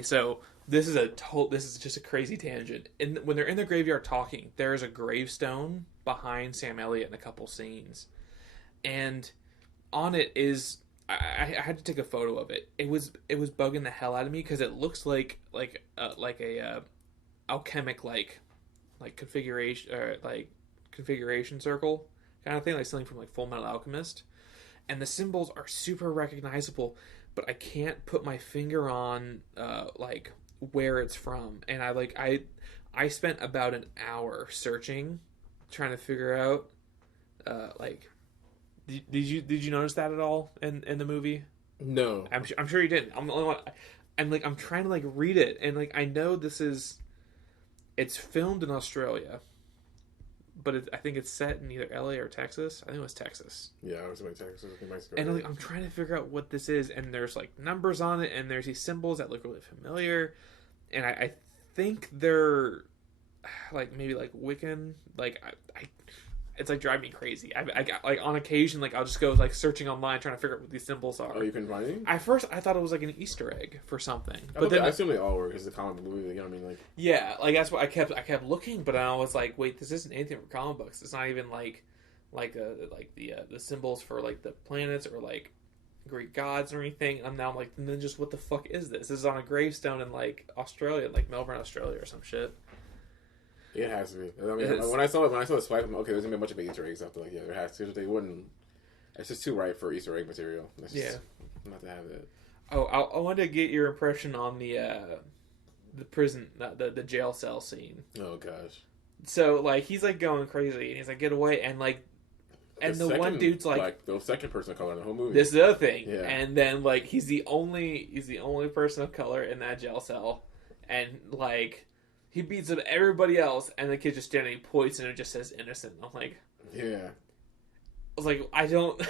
So. This is just a crazy tangent. And when they're in the graveyard talking, there's a gravestone behind Sam Elliott in a couple scenes, and on it is I had to take a photo of it. It was bugging the hell out of me because it looks like a alchemic like configuration configuration circle kind of thing, like something from like Full Metal Alchemist, and the symbols are super recognizable, but I can't put my finger on like where it's from, and I spent about an hour searching trying to figure out, like, did you notice that at all in the movie? No, I'm sure you didn't. I'm the only one. And like I'm trying to like read it, and like I know it's filmed in Australia, but I think it's set in either LA or Texas. I think it was Texas. Yeah, I was like Texas, Mexico. And like, I'm trying to figure out what this is, and there's like numbers on it, and there's these symbols that look really familiar, and I think they're like maybe like Wiccan. Like I it's like driving me crazy. I got like on occasion like I'll just go like searching online trying to figure out what these symbols are. Oh, you couldn't find anything? At first I thought it was like an Easter egg for something, but then I assume they all were because the comic movie. You know what I mean? Like yeah, like that's what I kept looking, but I was like, wait, this isn't anything for comic books. It's not even like the symbols for like the planets or like Greek gods or anything. And now I'm like, and then just what the fuck is this? This is on a gravestone in like Australia, like Melbourne, Australia, or some shit. Yeah, it has to be. I mean, when I saw the swipe, I'm okay, there's gonna be a bunch of Easter eggs. I feel like, yeah, there has to. They wouldn't. It's just too ripe for Easter egg material. It's just, not to have it. Oh, I wanted to get your impression on the prison, the jail cell scene. Oh gosh. So like he's like going crazy, and he's like, get away, and like, and the one dude's like the second person of color in the whole movie. This is the other thing, yeah. And then like he's the only person of color in that jail cell, and like. He beats up everybody else, and the kid just standing, points, and it just says innocent. I'm like, yeah. I was like, I don't.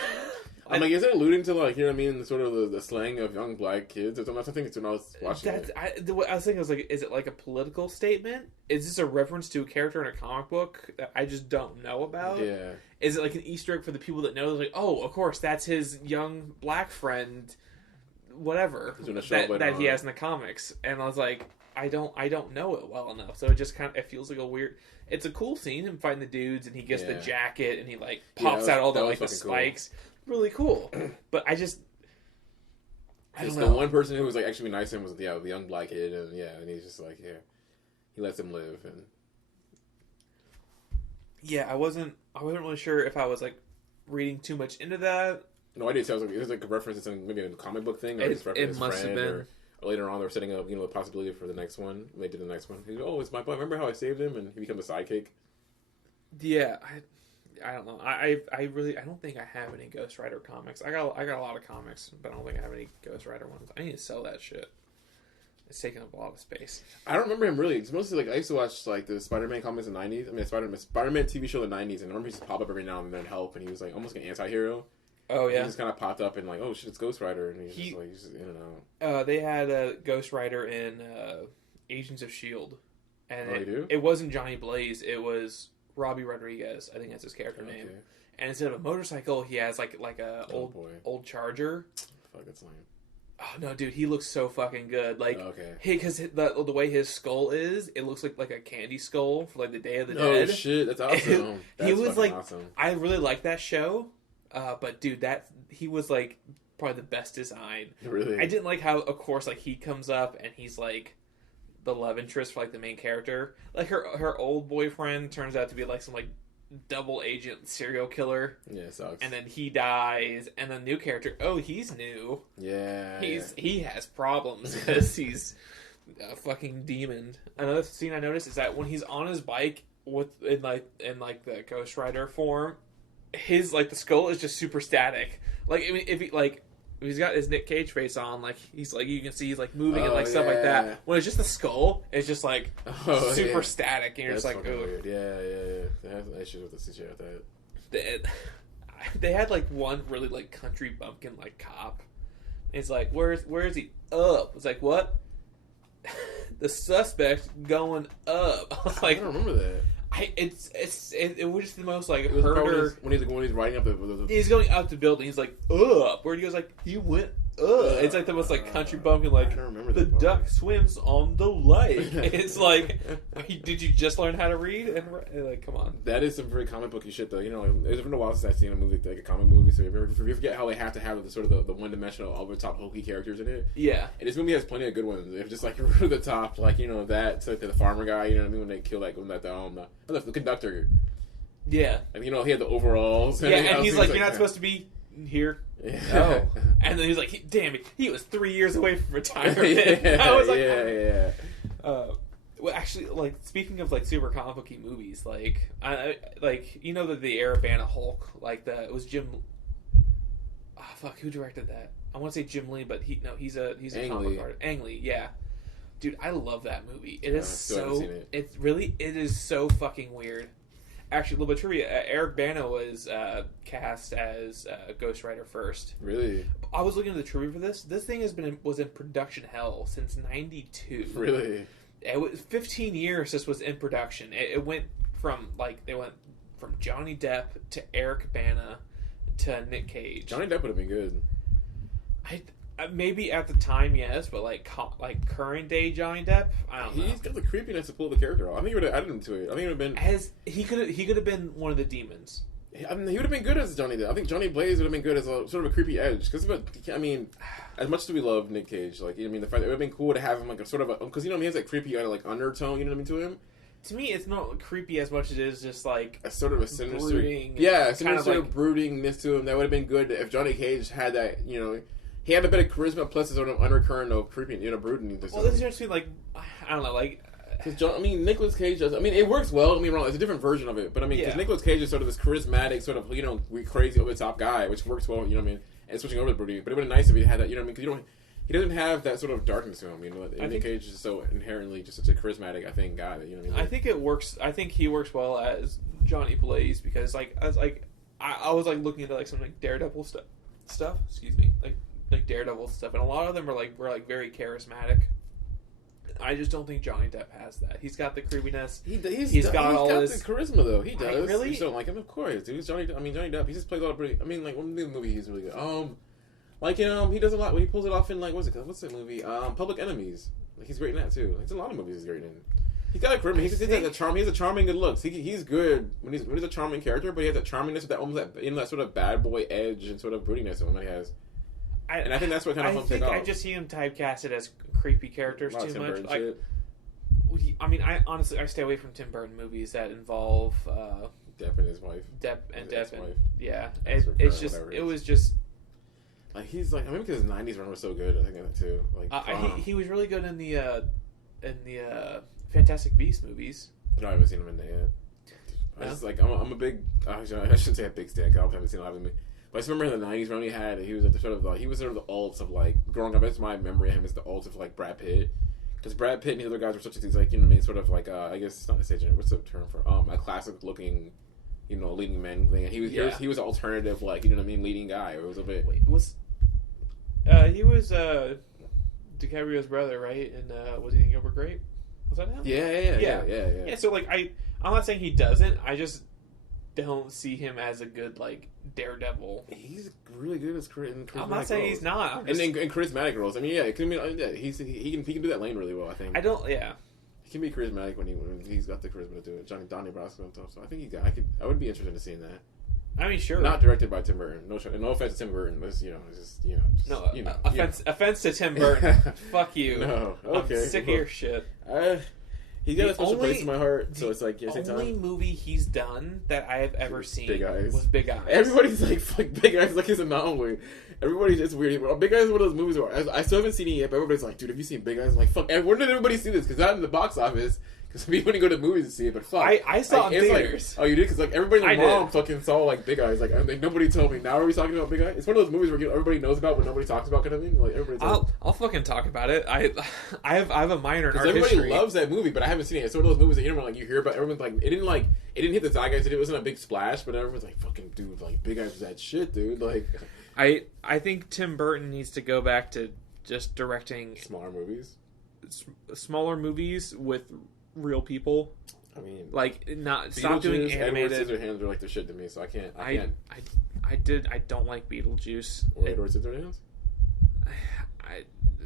I'm like, is it alluding to like, you know what I mean, sort of the slang of young black kids or something? I think it's when I was watching it. I was thinking, like, is it like a political statement? Is this a reference to a character in a comic book that I just don't know about? Yeah. Is it like an Easter egg for the people that know? They're like, oh, of course, that's his young black friend, whatever that he has in the comics, and I was like. I don't know it well enough, so it feels like a weird. It's a cool scene, him fighting the dudes, and he gets the jacket, and he like pops out all the like the spikes, cool. Really cool. But I don't know. The one person who was like actually nice to him was the young black kid, and and he's just like he lets him live, and I wasn't really sure if I was like reading too much into that. No, I did. So it was like a reference to something, maybe a comic book thing, or it must have been. Or later on, they were setting up, the possibility for the next one. They did the next one. He goes, oh, it's my boy. Remember how I saved him, and he becomes a sidekick. Yeah, I don't know. I don't think I have any Ghost Rider comics. I got a lot of comics, but I don't think I have any Ghost Rider ones. I need to sell that shit. It's taking up a lot of space. I don't remember him really. It's mostly like I used to watch like the Spider-Man comics in the 90s. I mean, Spider-Man TV show in the 90s, and I remember he used to pop up every now and then and help, and he was like almost like an anti-hero. Oh yeah, he just kind of popped up and like, oh shit, it's Ghost Rider, and he's just in and out. They had a Ghost Rider in Agents of S.H.I.E.L.D. and it wasn't Johnny Blaze, it was Robbie Rodriguez. I think that's his character name. And instead of a motorcycle, he has like a old Charger. Fuck, that's lame. Oh no, dude, he looks so fucking good. Like, because the way his skull is, it looks like a candy skull for like the Day of the Dead. Oh shit, that's awesome. He was like, awesome. I really like that show. But dude, he was like probably the best design. Really, I didn't like how, of course, like he comes up and he's like the love interest for like the main character. Like her old boyfriend turns out to be like some like double agent serial killer. Yeah, it sucks. And then he dies, and the new character, he's new. Yeah, he has problems because he's a fucking demon. Another scene I noticed is that when he's on his bike in the Ghost Rider form. His like the skull is just super static. Like I mean, if he's got his Nic Cage face on, like he's like you can see he's like moving and like stuff like that. When it's just the skull, it's just like super static, and you're just like, oh, weird. Yeah. They have issues with the CGI with that. They had like one really like country bumpkin like cop. And it's like, where is he? Up. It's like, what? The suspect going up. I was like, I don't remember that. It was just the most like herder when he's riding up the he's going up the building. He's like up. Where he goes like he went up. It's like the most like country bumpkin like the duck swims on the lake. It's like, did you just learn how to read? And like, come on. That is some very comic booky shit though. It's been a while since I've seen a movie like a comic movie. So you forget how they have to have the sort of the one dimensional over the top hokey characters in it. Yeah. And this movie has plenty of good ones. It's just like over the top, like that so, like, the farmer guy. You know what I mean? When they kill like the conductor. Yeah. And he had the overalls. And he's like, you're not supposed to be here. Yeah. Oh. And then he's like, damn it, he was 3 years away from retirement. I was like, Well, actually, like speaking of like super comic booky movies, like you know the Arabana Hulk, like it was Jim. Oh, fuck, who directed that? I want to say Jim Lee, but he's a comic book artist. Ang Lee, yeah. Dude, I love that movie. It is it is so fucking weird. Actually, a little bit of trivia. Eric Bana was cast as Ghost Rider first. Really? I was looking at the trivia for this. This thing was in production hell since '92. Really? It was 15 years. This was in production. It went from from Johnny Depp to Eric Bana to Nic Cage. Johnny Depp would have been good. Maybe at the time, yes, but like current day Johnny Depp, I don't know. He's got the creepiness to pull the character off. I think he would have added him to it. I think it would have been he could have been one of the demons. I mean, he would have been good as Johnny Depp. I think Johnny Blaze would have been good as a sort of a creepy edge. Because I mean, as much as we love Nic Cage, like I mean, the fact that it would have been cool to have him like a sort of because he has that creepy like undertone. You know what I mean to him. To me, it's not creepy as much as it is just like a sort of a sinister, brooding, sort of broodingness to him. That would have been good if Johnny Cage had that. You know. He had a bit of charisma plus a sort of undercurrent of creepy, brooding. Well, this is just like, I don't know, like... Because, Nicolas Cage does... I mean, it works well, don't get me wrong, it's a different version of it. But, I mean, because Nicolas Cage is sort of this charismatic, sort of, crazy, over-the-top guy, which works well, you know what I mean? And switching over to brooding. But it would have been nice if he had that, you know what I mean? Because he doesn't have that sort of darkness to him, Nick Cage is so inherently just such a charismatic, I think, guy that, you know what I mean? I think it works... I think he works well as Johnny Blaze because, I was looking into, some, Daredevil stuff. Excuse me. Like Daredevil stuff, and a lot of them were very charismatic. I just don't think Johnny Depp has that. He's got the creepiness. He's got the charisma though. He does. Really? You don't like him, of course. Dude, Johnny Depp. He just plays a lot of pretty. I mean, like one of the movie he's really good. He does a lot. When he pulls it off in what's that movie? Public Enemies. Like he's great in that too. There's a lot of movies he's great in. He's got a charisma. He has a charm. He has a charming good looks. He's good when he's a charming character, but he has that charmingness, that sort of bad boy edge and sort of broodiness that he has. And I think that's what kind of helps take off. I just see him typecasted as creepy characters too much. I honestly stay away from Tim Burton movies that involve Depp and his wife. Yeah. It was just like he's like maybe because his '90s run was so good. I think that too. He was really good in the Fantastic Beasts movies. No, I haven't seen him in that yet. No? I'm a big. I shouldn't say a big stan. I haven't seen a lot of them. But I just remember in the '90s when he was at the sort of the alts of growing up. That's my memory of him is the alts of Brad Pitt, because Brad Pitt and the other guys were such these sort of I guess it's not the stage. What's the term for a classic looking, leading men thing. He was alternative leading guy. It was a bit. Wait, he was DiCaprio's brother, right? And was Eating Over Grape? Was that him? Yeah. So I'm not saying he doesn't. I just don't see him as a good Daredevil. He's really good as charismatic. I'm not saying he's not. And charismatic roles. I mean, he can do that lane really well. I think. He can be charismatic when he's got the charisma to do it. Donnie Brasco and stuff. So I think I would be interested in seeing that. I mean, sure. Not directed by Tim Burton. No offense to Tim Burton, but offense to Tim Burton. Fuck you. No, okay. I'm sick of your shit. He's got a special place in my heart, so it's the only movie he's done that I have ever seen was Big Eyes. Everybody's Big Eyes his anomaly. Everybody's just weird. Big Eyes is one of those movies where I still haven't seen it yet, but everybody's like, dude, have you seen Big Eyes? I'm like, fuck, where did everybody see this? Because not in the box office. Because we wouldn't go to movies to see it, but fuck. I saw it in theaters. Oh, you did? Because everybody in the mom fucking saw Big Eyes. Nobody told me. Now are we talking about Big Eyes? It's one of those movies where everybody knows about but nobody talks about, kind of thing. I'll fucking talk about it. I have a minor in art everybody history. Loves that movie, but I haven't seen it. It's one of those movies that you hear about. Everyone's it didn't hit the zeitgeist. It wasn't a big splash, but everyone's like, fucking dude, Big Eyes was that shit, dude. I think Tim Burton needs to go back to just directing smaller movies with real people. I mean, stop doing animated. Edward Scissorhands are the shit to me, so I can't. I don't like Beetlejuice. Or Edward Scissorhands.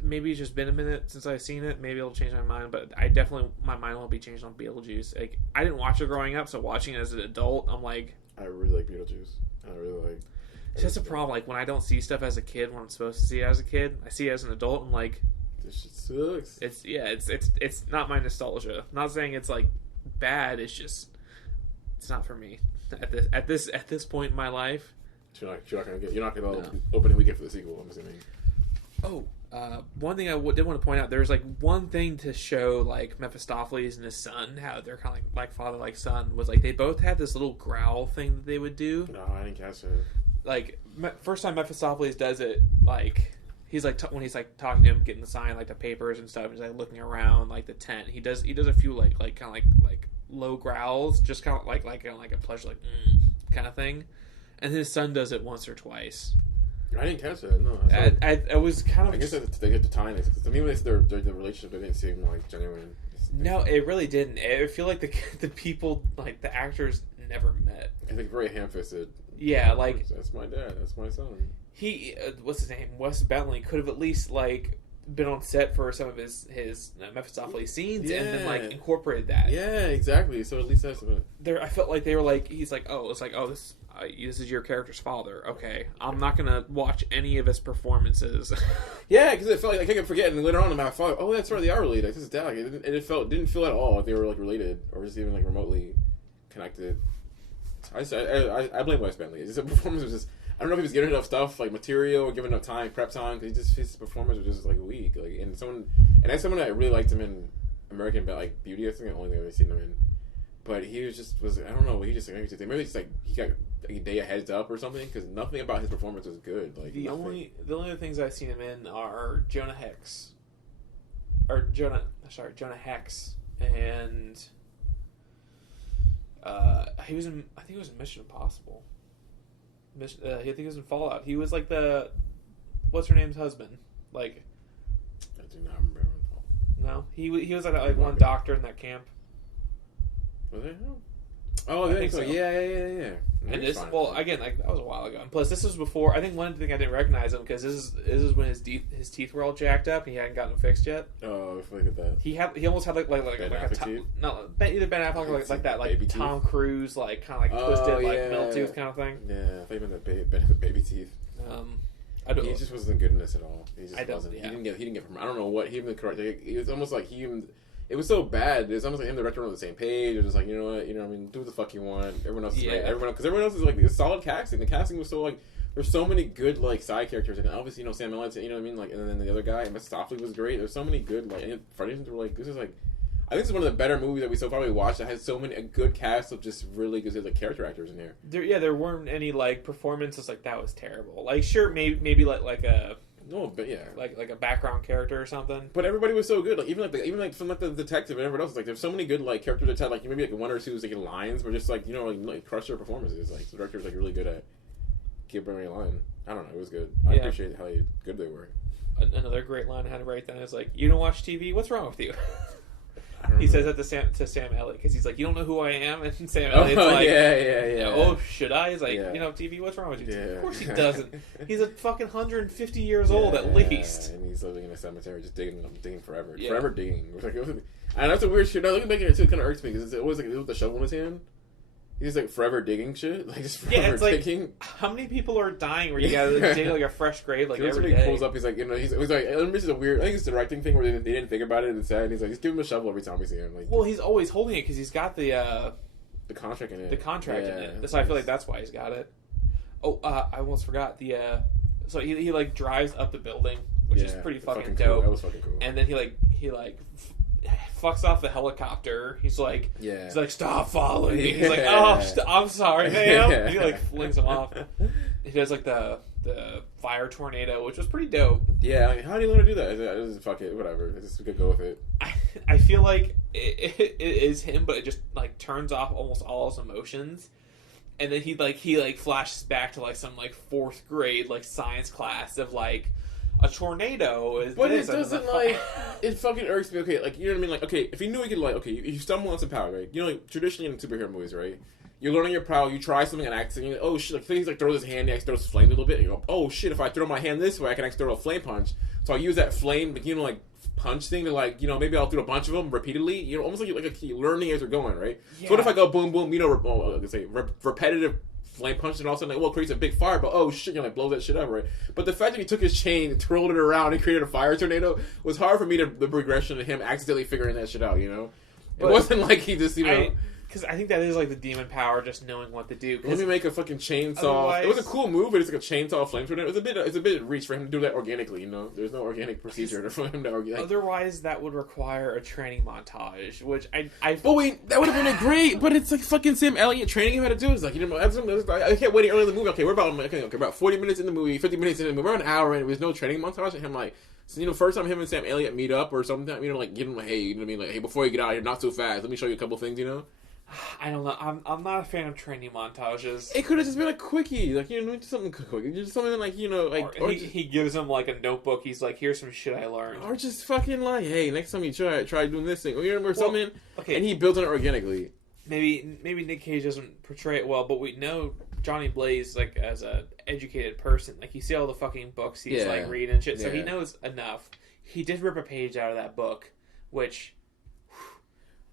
Maybe it's just been a minute since I've seen it. Maybe it'll change my mind, but my mind won't be changed on Beetlejuice. I didn't watch it growing up, so watching it as an adult, I'm like, I really like Beetlejuice. I really like. It's just a problem. When I don't see stuff as a kid when I'm supposed to see it as a kid, I see it as an adult. I'm like, this shit sucks. It's not my nostalgia. I'm not saying it's bad. It's just it's not for me at this point in my life. You're not gonna opening weekend for the sequel, I'm assuming. Oh, One thing I did want to point out, there's like one thing to show like Mephistopheles and his son, how they're kind of like father like son, was like they both had this little growl thing that they would do. No, I didn't catch it. Like first time Mephistopheles does it, like he's like when he's like talking to him, getting the sign, like the papers and stuff. He's like looking around like the tent. He does a few like kind of like low growls, just kind of like a pleasure like kind of thing. And his son does it once or twice. I didn't catch it. No, I was kind of. I guess they get the time. To me, when it's their relationship, it didn't seem like genuine. No, it really didn't. I feel like the people, like the actors, never met. I think very ham-fisted. Yeah, like that's my dad. That's my son. He, what's his name? Wes Bentley could have at least like been on set for some of his Mephistopheles scenes and then like incorporated that. Yeah, exactly. So at least that's there. I felt like they were like, he's like, oh, it's like, oh, this is your character's father. Okay, I'm not gonna watch any of his performances. Yeah, because it felt like I kept forgetting. Later on, I thought, oh, that's right, they are related. This is dad. And it didn't feel at all like they were like related or just even like remotely connected. I blame Wes Bentley. His performance was just. I don't know if he was getting enough stuff, like material, or giving enough time, prep time, because his performance was just like weak. Like, and that's someone that really liked him in American Beauty. I think the only thing I've ever seen him in. But he was I don't know. Maybe it's like he got a day of heads up or something, because nothing about his performance was good. Like the only other things I've seen him in are Jonah Hex, and he was in. I think he was in Mission Impossible. I think he was in Fallout. He was like the what's her name's husband. Like, I do not remember. No, he was like one doctor in that camp. Was it? Oh, I think so. Yeah. And this, again, like that was a while ago. And plus, this was before. I think one thing I didn't recognize him because this is when his teeth were all jacked up and he hadn't gotten them fixed yet. Oh, look at that. He almost had like a either Ben Affleck or like that like Tom Cruise like kind of like twisted middle tooth kind of thing. Yeah, I thought you meant the baby teeth. He just wasn't good in this at all. He just wasn't. Yeah. He didn't get from. I don't know what he even correct. It was almost like it was so bad. It's almost like him and the director were on the same page. It was just like, you know what, I mean, do what the fuck you want. Everyone else is right. Because everyone else is like it's solid casting. The casting was so like there's so many good like side characters, and obviously Sam Elliott, you know what I mean, like, and then the other guy, Mephistopheles was great. There's so many good like and Friedrich were like this is like. I think this is one of the better movies that we so far watched that has so many a good cast of just really good like character actors in here. There weren't any like performances like that was terrible. Like sure maybe like a. No, but yeah, like a background character or something. But everybody was so good. Like even from the detective and everyone else. Like there's so many good like characters that had like maybe like one or two like lines were just like like crush their performances. Like the director was like really good at giving a line. I don't know, it was good. I appreciate how good they were. Another great line I had to write down is like, you don't watch TV? What's wrong with you? He says that to Sam Elliott because he's like, you don't know who I am, and Sam Elliott's like, yeah. Oh, should I? He's like, TV. What's wrong with you? Yeah. Of course he doesn't. He's a fucking 150 years old at least, and he's living in a cemetery, just digging forever, forever digging. And that's a weird shit. Looking back at it too, kind of irks me because it's always like with the shovel in his hand. He's like forever digging shit, like just forever digging. Like, how many people are dying where you gotta dig like a fresh grave like every day? He pulls up, he's like, he's like, this is a weird. I think it's a directing thing where they didn't think about it and said, he's like, just give him a shovel every time we see him. Like, well, he's always holding it because he's got the contract in it. The contract in it. So I feel like that's why he's got it. Oh, I almost forgot so he like drives up the building, which is pretty fucking dope. Cool. That was fucking cool. And then he fucks off the helicopter. He's like, stop following me. He's like, I'm sorry, man. He like flings him off. He does like the fire tornado, which was pretty dope. Yeah, I mean, how do you want to do that? Just fuck it, whatever. We could go with it. I feel like it is him, but it just like turns off almost all his emotions. And then he flashes back to like some like 4th grade like science class of like a tornado is. But it doesn't like it fucking irks me. Okay, like you know what I mean. Like okay, if you knew he could like you stumble on some power, right? You know, like traditionally in superhero movies, right? You're learning your power. You try something and accident. You're like, oh shit! Like things like throws his hand, he throws flame a little bit. And you go, oh shit! If I throw my hand this way, I can actually throw a flame punch. So I use that flame, like punch thing to like maybe I'll do a bunch of them repeatedly. You know, almost like you're learning as you're going, right? Yeah. So what if I go boom boom? Let's say repetitive flame punch and all of a sudden it creates a big fire, but oh shit, blows that shit up, right? But the fact that he took his chain and twirled it around and created a fire tornado was hard for me the progression of him accidentally figuring that shit out, you know? It wasn't like he just, because I think that is like the demon power, just knowing what to do. Let me make a fucking chainsaw. Otherwise... It was a cool move, but it's like a chainsaw flamethrower. It's a bit reach for him to do that organically. You know, there's no organic procedure for him to. Like... Otherwise, that would require a training montage, which I. But wait, that would have been great. But it's like fucking Sam Elliott training him how to do it. It's like, you know, I kept waiting early in the movie. Okay, we're about 40 minutes in the movie, 50 minutes in the movie. We're an hour in. There's no training montage, and him like. So, you know, first time him and Sam Elliott meet up or something, you know, like, give him, hey, you know what I mean? Like, hey, before you get out of here, not so fast. Let me show you a couple things, you know? I don't know. I'm not a fan of training montages. It could have just been a quickie. Like, you know, something quick. Just something like, you know, like... Or he gives him, like, a notebook. He's like, here's some shit I learned. Or just fucking like, hey, next time you try doing this thing. Or, you know, or something. Okay. And he built on it organically. Maybe Nic Cage doesn't portray it well, but we know Johnny Blaze, like, as a educated person. Like, you see all the fucking books he's, like, reading and shit, so he knows enough. He did rip a page out of that book, which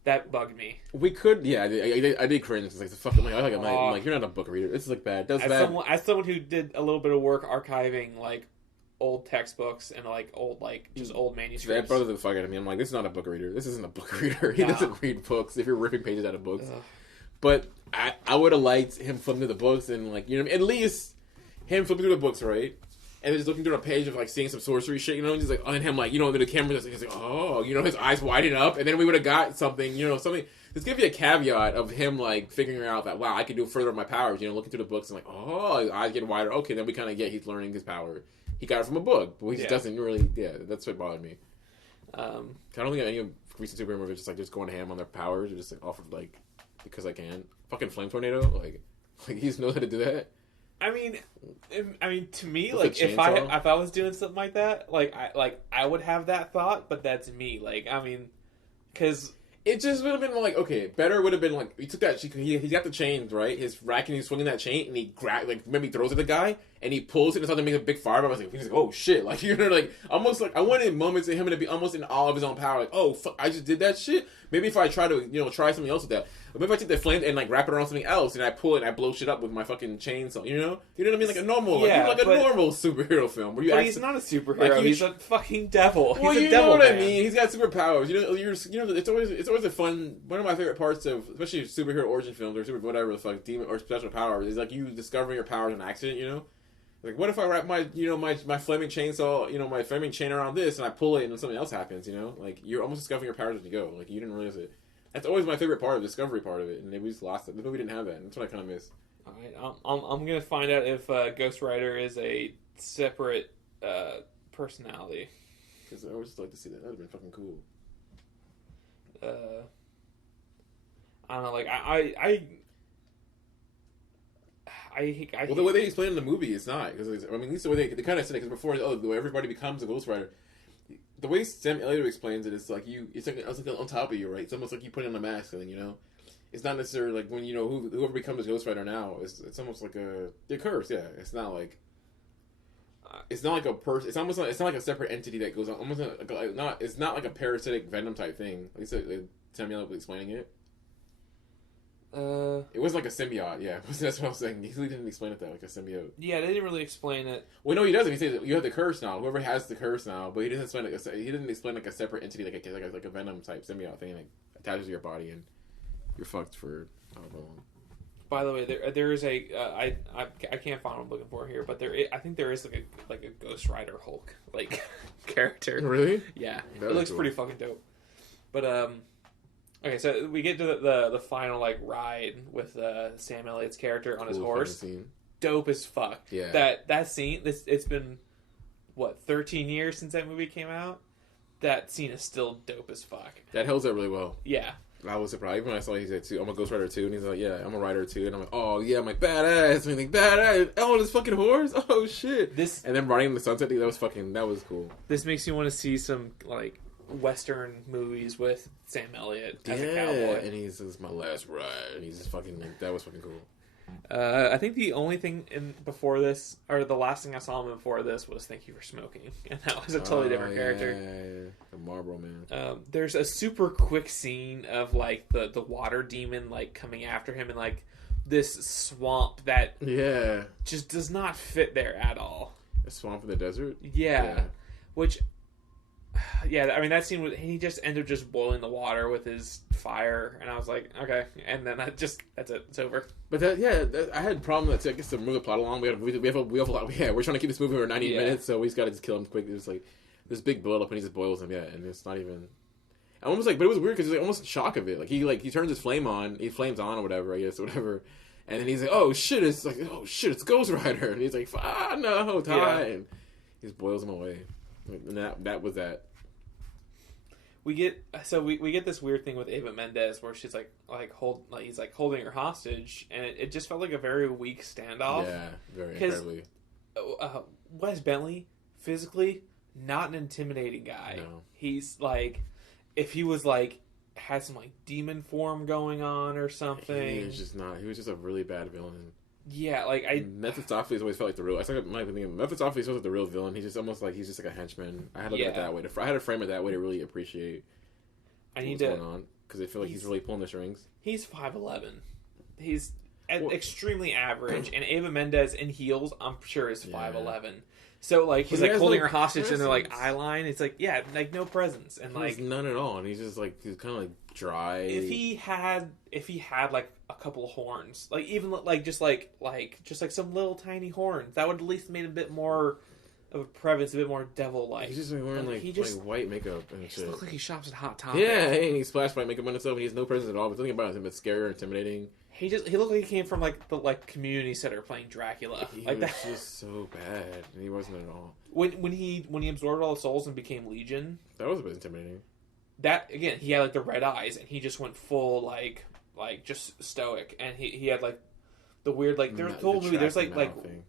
that bugged me. We could, I did cringe. It's like the fucking, I'm like, you're not a book reader. This is like bad. That's bad. As someone who did a little bit of work archiving like old textbooks and like old just old manuscripts. That bothers the fuck out of me. I'm like, this is not a book reader. This isn't a book reader. He doesn't read books. If you're ripping pages out of books, but I would have liked him flipping through the books and like, you know, at least him flipping through the books, right? And just looking through a page of like seeing some sorcery shit, you know, and just like on him, like, you know, the camera just like, oh, you know, his eyes widen up, and then we would have got something, you know, something. Just give you a caveat of him like figuring out that, wow, I can do further of my powers, you know, looking through the books and like, oh, his eyes get wider. Okay, then we kind of get he's learning his power. He got it from a book, but he just doesn't really. Yeah, that's what bothered me. I don't think any of recent superhero movies just going ham on their powers or just like off of like because I can. Fucking flame tornado, like he just knows how to do that. I mean, to me, like if I was doing something like that, I would have that thought, but that's me. Like, I mean, because it just would have been like, okay, better would have been like he took that. He got the chains right, his rack, and he's swinging that chain, and he maybe throws at the guy, and he pulls it, and something makes a big fire. But I was like, he's like, oh shit, like you know, like almost like I wanted moments of him to be almost in awe of his own power, like, oh fuck, I just did that shit. Maybe if I try to try something else with that. But maybe if I take the flame and like wrap it around something else, and I pull it and I blow shit up with my fucking chainsaw. You know what I mean? Like a normal, normal superhero film. Where he's not a superhero. Like he's a fucking devil. Well, he's a devil. You know what man. I mean? He's got superpowers. It's always a fun. One of my favorite parts of especially superhero origin films or whatever the fuck demon or special powers is like you discovering your powers in an accident. You know, like what if I wrap my my flaming chainsaw, my flaming chain around this and I pull it and then something else happens. You know, like you're almost discovering your powers as you go. Like you didn't realize it. That's always my favorite part of the discovery part of it, and we just lost it. The movie didn't have that, and that's what I kind of miss. All right, I'm gonna find out if Ghost Rider is a separate personality. Because I always just like to see that. That would have been fucking cool. I don't know, like well, the way they explain it in the movie, it's not because at least the way they kind of said it. Because before, the way everybody becomes a Ghost Rider. The way Sam Elliott explains it is like it's like on top of you, right? It's almost like you put on a mask, and it's not necessarily like when whoever becomes a Ghost Rider now. It's almost like a curse, yeah. It's not like a person. It's almost like it's not like a separate entity that goes on. Almost it's not like a parasitic venom type thing. At least Sam Elliott was explaining it. It wasn't like a symbiote, yeah. That's what I was saying. He didn't explain it that like a symbiote. Yeah, they didn't really explain it. Well, no, he doesn't. He says you have the curse now. Whoever has the curse now, but he didn't explain like a separate entity, like a venom type symbiote thing, like attaches to your body and you're fucked for I don't know. By the way, there is a I can't find what I'm looking for here, but I think there is like a Ghost Rider Hulk like character. Really? Yeah, it looks pretty fucking dope. But okay, so we get to the final like ride with Sam Elliott's character on his horse. Dope as fuck. Yeah. That scene. It's been what 13 years since that movie came out. That scene is still dope as fuck. That holds up really well. Yeah. I was surprised when I saw he said too. I'm a Ghost Rider too, and he's like, yeah, I'm a rider too, and I'm like, oh yeah, I'm like badass. And he's like badass. Oh, this fucking horse. Oh shit. And then riding in the sunset. That was cool. This makes you want to see some like Western movies with Sam Elliott as a cowboy. And this is my last ride. And he's just fucking like, that was fucking cool. I think the only thing before this, or the last thing I saw him before this, was "Thank You for Smoking," and that was a totally different character. Yeah. The Marlboro Man. There's a super quick scene of like the water demon like coming after him in like this swamp that just does not fit there at all. A swamp in the desert. Yeah. Which Yeah, I mean that scene was he just ended up just boiling the water with his fire, and I was like, okay, and then that's it, it's over. But I had a problem that I guess to move the plot along. We have a lot. Yeah, we're trying to keep this movie over 90 minutes, so we just got to just kill him quick. It's like this big build up, and he just boils him. Yeah, and it's not even. I almost like, but it was weird because he's like almost in shock of it. Like he turns his flame on, he flames on or whatever, I guess, whatever. And then he's like, oh shit, it's Ghost Rider, and he's like, no, Ty, and he just boils him away. And that was that. We get this weird thing with Eva Mendes where she's he's holding her hostage, and it just felt like a very weak standoff. Yeah, very incredibly. Wes Bentley, physically not an intimidating guy. No. He's like, if he was like had some like demon form going on or something. He was just not. He was just a really bad villain. Yeah, Mephistopheles always felt like the real. I started my thinking Mephistopheles was like the real villain. He's just almost like he's just like a henchman. I had to look at it that way. I had to frame it that way to really appreciate what's going on because I feel like he's really pulling the strings. He's 5'11". He's extremely average, and Eva Mendes in heels, I'm sure is 5'11". So like he's like holding her hostage in their like eye line. It's like no presence and like none at all. And he's just like he's kind of like dry. If he had like a couple of horns, like even like just like some little tiny horns, that would at least made a bit more of a presence, a bit more devil-like. He's just wearing like white makeup and shit. He looks like he shops at Hot Topic. Yeah, and he splashed white makeup on himself, and he has no presence at all. But something about him, it's scary or intimidating. He looked like he came from like the community center playing Dracula. He like was that. just so bad, and he wasn't at all. When he absorbed all the souls and became Legion, that was a bit intimidating. That again, he had like the red eyes, and he just went full like just stoic, and he had like the weird like there's the whole movie. There's like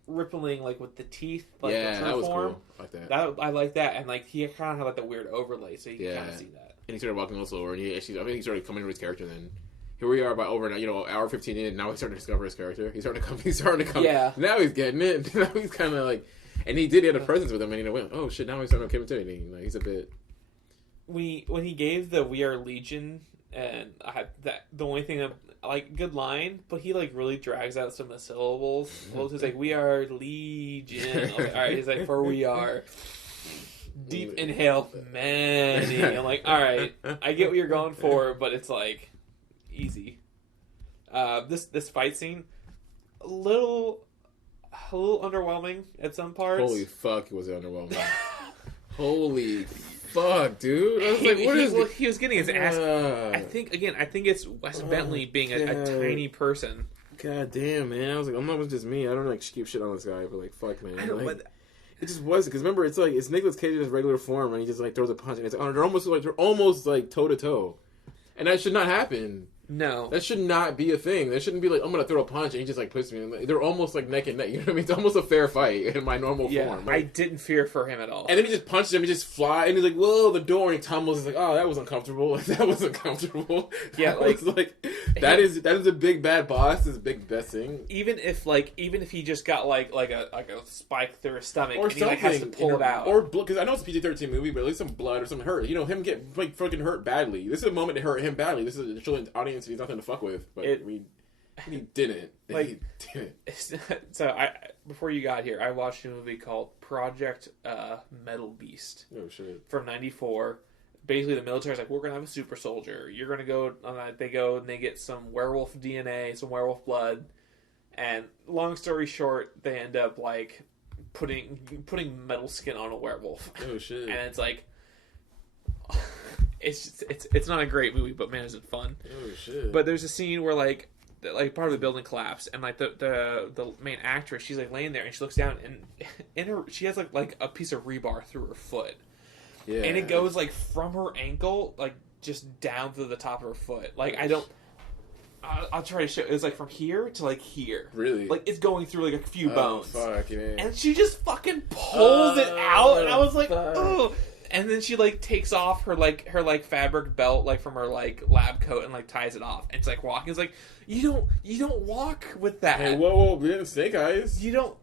rippling like with the teeth, like the true that was form. Cool. Like that. I like that, and like he kind of had like the weird overlay, so you can kind of see that. And he started walking a little slower, and I think he started coming into his character then. Here we are about over hour 15 in, and now he's starting to discover his character. He's starting to come. Yeah. Now he's getting it. Now he's kind of like, and he did have a presence with him, and went, oh shit, now he's starting to come into it. Like, he's a bit. When he gave the "We Are Legion," and the only thing like good line, but he like really drags out some of the syllables. Well, he's like, "We are Legion." Okay, all right, he's like, "For we are." Deep inhale, many. I'm like, all right, I get what you're going for, but it's like easy. This fight scene, a little underwhelming at some parts. Holy fuck, was it underwhelming? Holy fuck, dude! I was like, what is this? He was getting his ass. I think it's Wes Bentley being a tiny person. God damn, man! I was like, I'm not just me. I don't like keep shit on this guy, but like, fuck, man. I know, like, but it just was because remember, it's Nicolas Cage in his regular form, and he just like throws a punch, and it's like, they're almost like toe to toe, and that should not happen. No. That should not be a thing. That shouldn't be like, I'm going to throw a punch and he just like puts me in. They're almost like neck and neck. You know what I mean? It's almost a fair fight in my normal form. I didn't fear for him at all. And then he just punches him. He just flies. And he's like, whoa, the door. And he tumbles. He's like, oh, that was uncomfortable. That was uncomfortable. Yeah, that is a big bad boss. Is a big best thing. Even if he just got like a spike through his stomach or and he like, has to pull it out. Or because I know it's a PG-13 movie, but at least some blood or some hurt. Him get like fucking hurt badly. This is a moment to hurt him badly. This is a children's audience. He's nothing to fuck with. But he didn't. Like, he didn't. So before you got here, I watched a movie called Project Metal Beast. Oh shit! From '94. Basically, the military's like, we're gonna have a super soldier. You're gonna go. They go and they get some werewolf DNA, some werewolf blood, and long story short, they end up like putting metal skin on a werewolf. Oh shit! And it's like. It's not a great movie, but man, is it fun! Oh shit! But there's a scene where like part of the building collapsed, and like the main actress, she's like laying there, and she looks down, and she has like a piece of rebar through her foot, yeah, and it goes like from her ankle like just down to the top of her foot. Like I'll try to show. It's like from here to like here. Really? Like it's going through like a few bones. Fuck, yeah. And she just fucking pulls it out, and I was like, oh. And then she like takes off her fabric belt like from her like lab coat and like ties it off. And it's like walking. It's like you don't walk with that. Hey, whoa, we didn't Snake Eyes. You don't.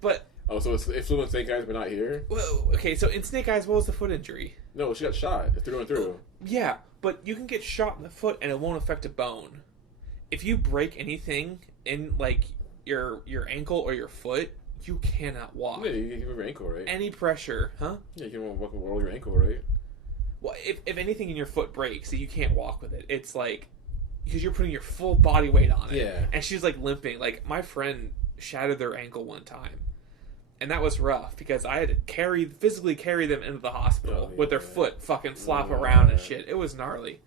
But. Oh, so it flew in Snake Eyes, but not here. Well, okay. So in Snake Eyes, what was the foot injury? No, she got shot through and through. Yeah, but you can get shot in the foot and it won't affect a bone. If you break anything in like your ankle or your foot, you cannot walk. Yeah, you can move your ankle, right? Any pressure, huh? Yeah, you can walk roll your ankle, right? Well, if anything in your foot breaks, you can't walk with it. It's like, because you're putting your full body weight on it. Yeah. And she's like limping. Like, my friend shattered their ankle one time. And that was rough because I had to physically carry them into the hospital with their foot fucking flop around and shit. It was gnarly.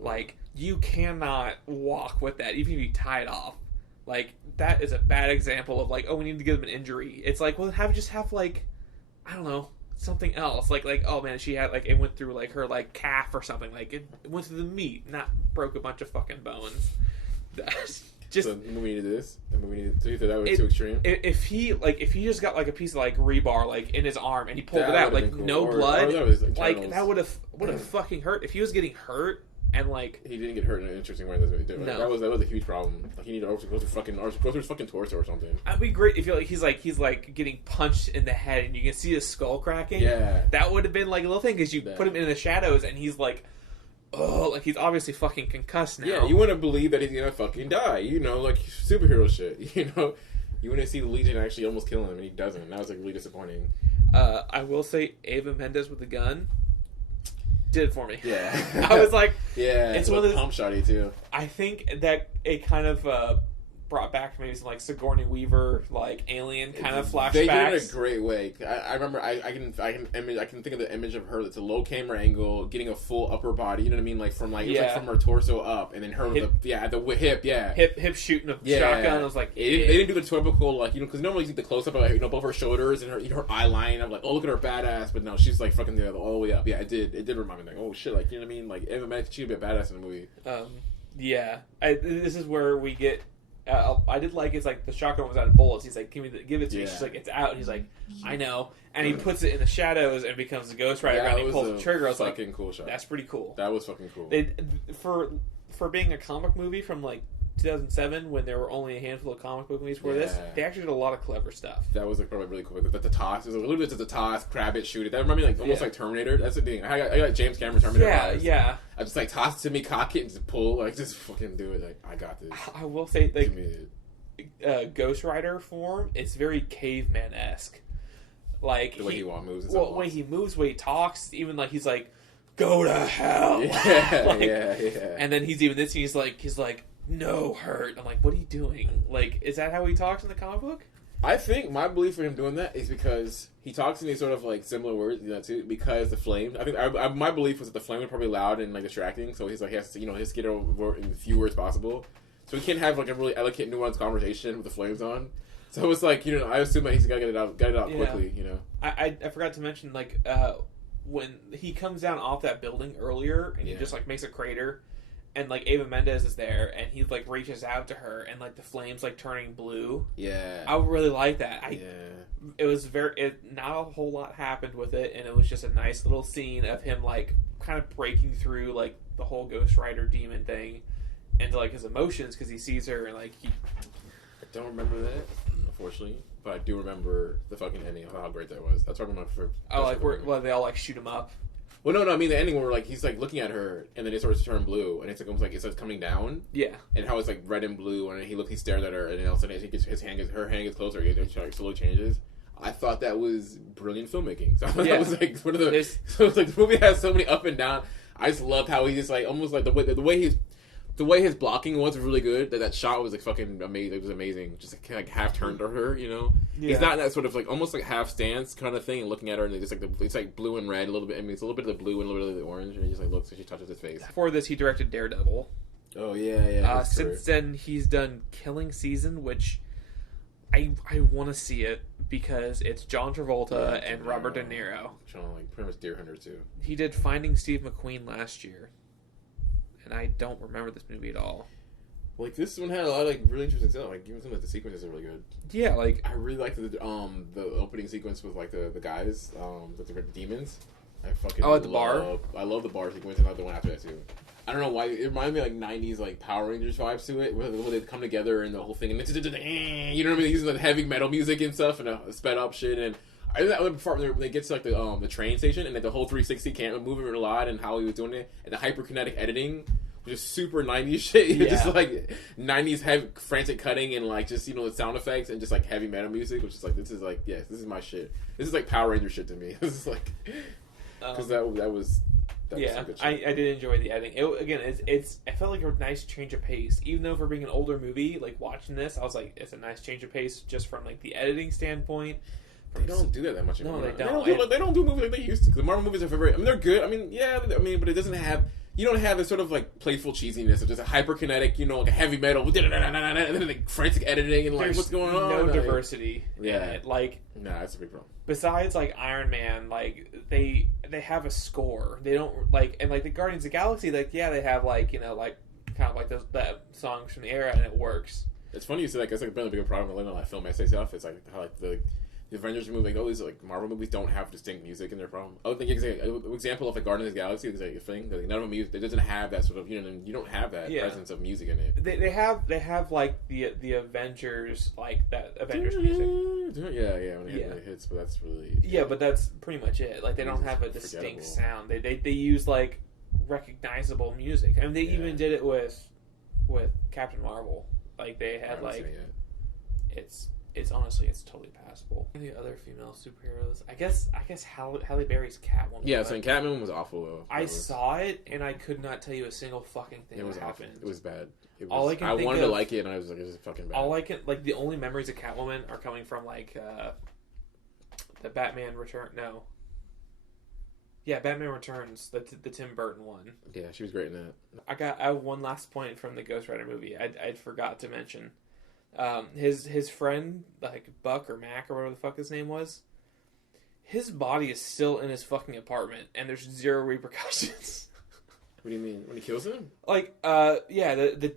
Like, you cannot walk with that, even if you tie it off. Like, that is a bad example of like, oh, we need to give them an injury. It's like, well, just have like, I don't know, something else. Like, oh man, she had like, it went through like her like calf or something. Like, it went through the meat, not broke a bunch of fucking bones. Just, so the movie needed this. The movie needed to. That was too extreme. If he just got like a piece of like rebar like in his arm and he pulled it out like cool. No blood, like that would have fucking hurt. If he was getting hurt and like he didn't get hurt in an interesting way, that's what he did. No. That was a huge problem. Like he needed to go through his fucking torso or something. That'd be great if he's like getting punched in the head and you can see his skull cracking. Yeah, that would have been like a little thing because you put him in the shadows and he's like. Oh, like he's obviously fucking concussed now. Yeah, you want to believe that he's gonna fucking die. You know, like superhero shit. You know, you want to see the Legion actually almost kill him, and he doesn't. That was like really disappointing. I will say, Eva Mendes with the gun did it for me. Yeah, I was like, yeah, it's one of those pump shotty too. I think that it kind of brought back maybe some like Sigourney Weaver, like Alien kind of flashbacks. They did it in a great way. I remember I can think of the image of her that's a low camera angle, getting a full upper body. You know what I mean? Like from from her torso up, and then her hip, the hip shooting a shotgun. I was like, they didn't do the typical like because normally you see the close up of above her shoulders and her eye line. I'm like, oh look at her badass, but no, she's like fucking the other all the way up. Yeah, it did remind me like oh shit, like you know what I mean? Like Eva Mendes, she'd be a badass in the movie. This is where we get. I did like it's like the shotgun was out of bullets. He's like, give it to me. She's like, it's out. And he's like, I know. And he puts it in the shadows and becomes a Ghost Rider. And he pulls the trigger. I was like, cool shot. That's pretty cool. That was fucking cool. For being a comic movie from like 2007 when there were only a handful of comic book movies for this, they actually did a lot of clever stuff. That was like probably really cool. The toss, it was a little bit of the toss, grab it, shoot it. That reminded me like almost like Terminator. That's the thing. I got James Cameron Terminator vibes. Yeah. I just like toss it to me, cock it, and just pull. Like just fucking do it. Like I got this. I will say like Ghost Rider form, it's very caveman-esque. Like the way he moves. The way he moves, the way he talks, even like he's like, "Go to hell." Yeah, like, yeah. And then he's like, "No hurt." I'm like, "What are you doing?" Like, is that how he talks in the comic book? I think my belief for him doing that is because he talks in these sort of like similar words, too. Because the flame. I think my belief was that the flame was probably loud and like distracting, so he's like he has to get over in as few words possible. So he can't have like a really elegant, nuanced conversation with the flames on. So it's like I assume that he's got to get it out quickly. I forgot to mention like when he comes down off that building earlier and he just like makes a crater, and like Eva Mendes is there and he like reaches out to her and like the flames like turning blue. Yeah, I really like that. It was not a whole lot happened with it, and it was just a nice little scene of him like kind of breaking through like the whole Ghost Rider demon thing. Into like his emotions because he sees her and like I don't remember that unfortunately, but I do remember the fucking ending of how great that was. That's probably my favorite. Well they all like shoot him up. Well, no, I mean the ending where like he's like looking at her and then it starts to turn blue and it's like almost like it starts coming down. Yeah. And how it's like red and blue and he stares at her and then all of a sudden her hand gets closer. It like slowly changes. I thought that was brilliant filmmaking. So that was like one of the. So it's like the movie has so many up and down. I just loved how he just like almost like the way his blocking was really good. That shot was like fucking amazing. It was amazing. Just like half turned to her, Yeah. He's not in that sort of like almost like half stance kind of thing, and looking at her, and it's like it's like blue and red a little bit. I mean, it's a little bit of the blue and a little bit of the orange, and he just like looks and she touches his face. Before this, he directed Daredevil. Oh yeah. Since then, he's done Killing Season, which I want to see it because it's John Travolta and Robert De Niro. John, like pretty much Deer Hunter too. He did Finding Steve McQueen last year. And I don't remember this movie at all. Like this one had a lot of like really interesting stuff. Like even some of the sequences are really good. Yeah, like I really liked the opening sequence with like the guys, with the demons. I fucking at the bar. I love the bar sequence and I love the one after that too. I don't know why it reminded me of like 90s like Power Rangers vibes to it, where they come together and the whole thing and you know what I mean, using like heavy metal music and stuff and sped up shit. And I think that part when they get to like the train station and like the whole 360 camera moving a lot and how he was doing it and the hyperkinetic editing just super 90s shit. Yeah. Just like 90s heavy frantic cutting and like just with sound effects and just like heavy metal music, which is like this is my shit. This is like Power Ranger shit to me. This is like because that was some good shit. I did enjoy the editing. It's I felt like a nice change of pace, even though for being an older movie, like watching this, I was like, it's a nice change of pace just from like the editing standpoint. They don't do that much anymore. No, they don't. They don't do movies like they used to. Because the Marvel movies are very. I mean, they're good. I mean, but it doesn't have. You don't have the sort of like playful cheesiness of just a hyperkinetic, like a heavy metal, and then like frantic editing and like There's what's going on. No diversity. Yeah, in it. Like that's a big problem. Besides like Iron Man, like they have a score. They don't like and like the Guardians of the Galaxy, like they have like like kind of like that songs from the era and it works. It's funny you say that because like been a big problem with like film essay stuff. It's like how like the Avengers movie, like all these like Marvel movies don't have distinct music in their problem. I would think an example of like Guardians of the Galaxy is like a thing. Like, none of them it doesn't have that sort of you don't have that presence of music in it. They have like the Avengers like that Avengers music. When it hits, but that's really but that's pretty much it. Like they don't have a distinct sound. They use like recognizable music. I mean they even did it with Captain Marvel. Like they had like it's honestly it's totally passable. Any other female superheroes? I guess Halle Berry's Catwoman. Yeah, so Catwoman was awful though. I saw it and I could not tell you a single fucking thing that happened. It was bad. I wanted to like it and I was like, it was fucking bad. All I can like the only memories of Catwoman are coming from like the Batman Return. No. Yeah, Batman Returns, the Tim Burton one. Yeah, she was great in that. I have one last point from the Ghost Rider movie. I forgot to mention. His friend, like Buck or Mac or whatever the fuck his name was, his body is still in his fucking apartment and there's zero repercussions. What do you mean? When he kills him? Like, the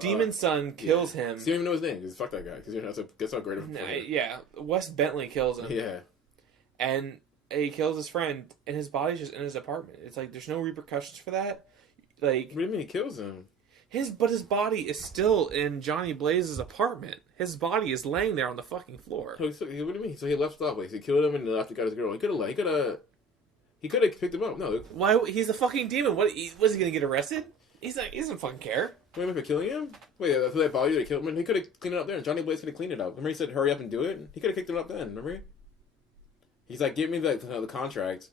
Demon Son kills him. So you don't even know his name because fuck that guy. Because that's how great of a player. Yeah, Wes Bentley kills him. Yeah. And he kills his friend and his body's just in his apartment. It's like there's no repercussions for that. Like, what do you mean he kills him? His body is still in Johnny Blaze's apartment. His body is laying there on the fucking floor. So what do you mean? So he left off. He killed him and left. He got his girl. He could have picked him up. No. Why? He's a fucking demon. What? Was he gonna get arrested? He doesn't fucking care. Wait, for killing him? Wait, so that body that killed him. He could have cleaned it up there. And Johnny Blaze could have cleaned it up. Remember he said, "Hurry up and do it." He could have kicked him up then. Remember? He's like, "Give me the contract."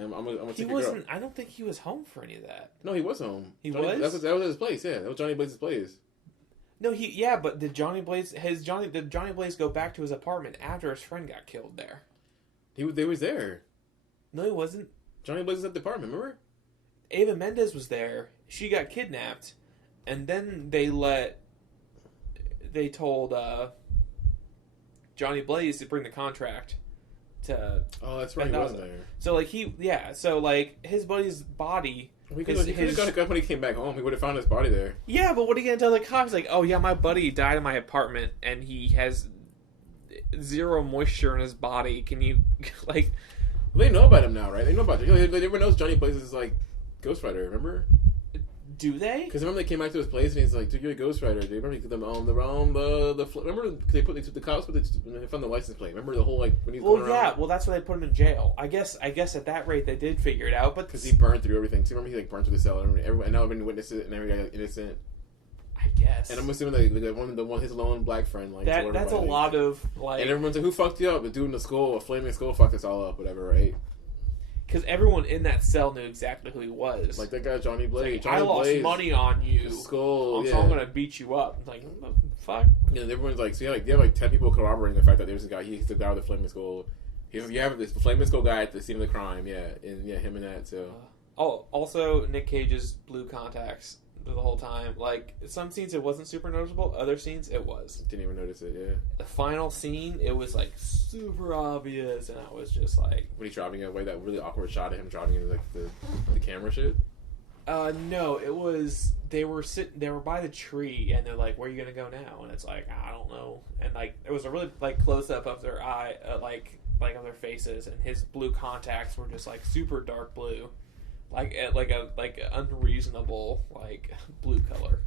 I'm gonna take your girl. I don't think he was home for any of that. No, he was home. He was? That was his place, yeah. That was Johnny Blaze's place. No, but did Johnny Blaze go back to his apartment after his friend got killed there? They was there. No, he wasn't. Johnny Blaze was at the apartment, remember? Eva Mendes was there. She got kidnapped. And then they told Johnny Blaze to bring the contract. Oh, that's right. He was there. So his buddy's body. He could have got a gun when he came back home. He would have found his body there. Yeah, but what are you gonna tell the cops? Like, oh yeah, my buddy died in my apartment and he has zero moisture in his body. Can you like? Well, they know about him now, right? They know about it. Everyone knows Johnny Blaze is like Ghost Rider. Remember? Do they? Because remember they came back to his place and he's like, "Dude, you're a Ghost Rider." Dude. Remember remember they put the cops they found the license plate. Remember the whole like when he's going around? Well that's why they put him in jail. I guess at that rate they did figure it out, but because he burned through everything. So remember he like burned through the cell and now everyone witnessed it and every guy innocent. I guess. And I'm assuming like his lone black friend like that's a lot of like. And everyone's like, "Who fucked you up?" The dude in the skull, a flaming skull, fucked us all up, whatever, right? Because everyone in that cell knew exactly who he was. Like that guy, Johnny Blaze. Like, Johnny I lost Blaze, money on you. Skull, so I'm going to beat you up. It's like, what the fuck? Yeah, and everyone's like, so you have like 10 people corroborating the fact that there's a guy, he's the guy with the flaming skull. You have this flaming skull guy at the scene of the crime, him and that, so. Also, Nic Cage's blue contacts the whole time. Like, some scenes it wasn't super noticeable, other scenes it was. Didn't even notice it, yeah. The final scene, it was like super obvious, and I was just like... When he's driving away, that really awkward shot of him driving into like the camera shit? No, it was... They were by the tree, and they're like, "Where are you gonna go now?" And it's like, I don't know. And like, it was a really like close up of their eye, like of their faces, and his blue contacts were just like super dark blue. Like unreasonable like blue color.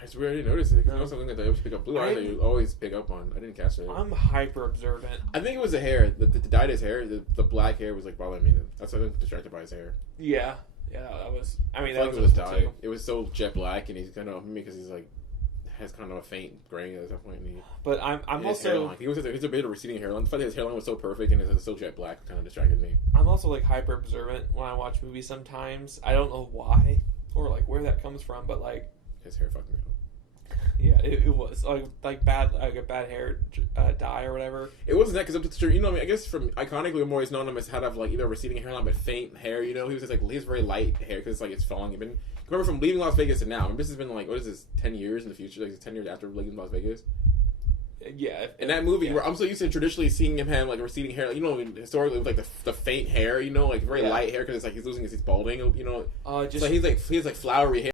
I swear I didn't notice it. Because something that I always pick up blue eyes that you always pick up on. I didn't catch it. I'm hyper observant. I think it was the hair. The dyed his hair. The black hair was like bothering me. That's why I was distracted by his hair. Yeah. Yeah, that was. I mean, I that feel was like it was dyed. It was so jet black, and he's kind of because he's like has kind of a faint gray at that point. But I'm also he's a bit of receding hairline. The fact that his hairline was so perfect and it's so jet black kind of distracted me. I'm also like hyper observant when I watch movies. Sometimes I don't know why or like where that comes from, but like his hair fucked me up. Yeah, it was like bad a bad hair dye or whatever. It wasn't that because you know, I mean, I guess from iconically more he's known him as had of like either a receding hairline but faint hair. You know, he was just like he has very light hair because like it's falling. You've been remember from leaving Las Vegas to now. I mean, this has been like what is this 10 years in the future? Like 10 years after leaving Las Vegas. Yeah, in that movie where I'm so used to traditionally seeing him have like receding hair, like, you know, historically with like the faint hair, you know, like very light hair because it's like he's losing his he's balding, you know. Just so he has like flowery hair.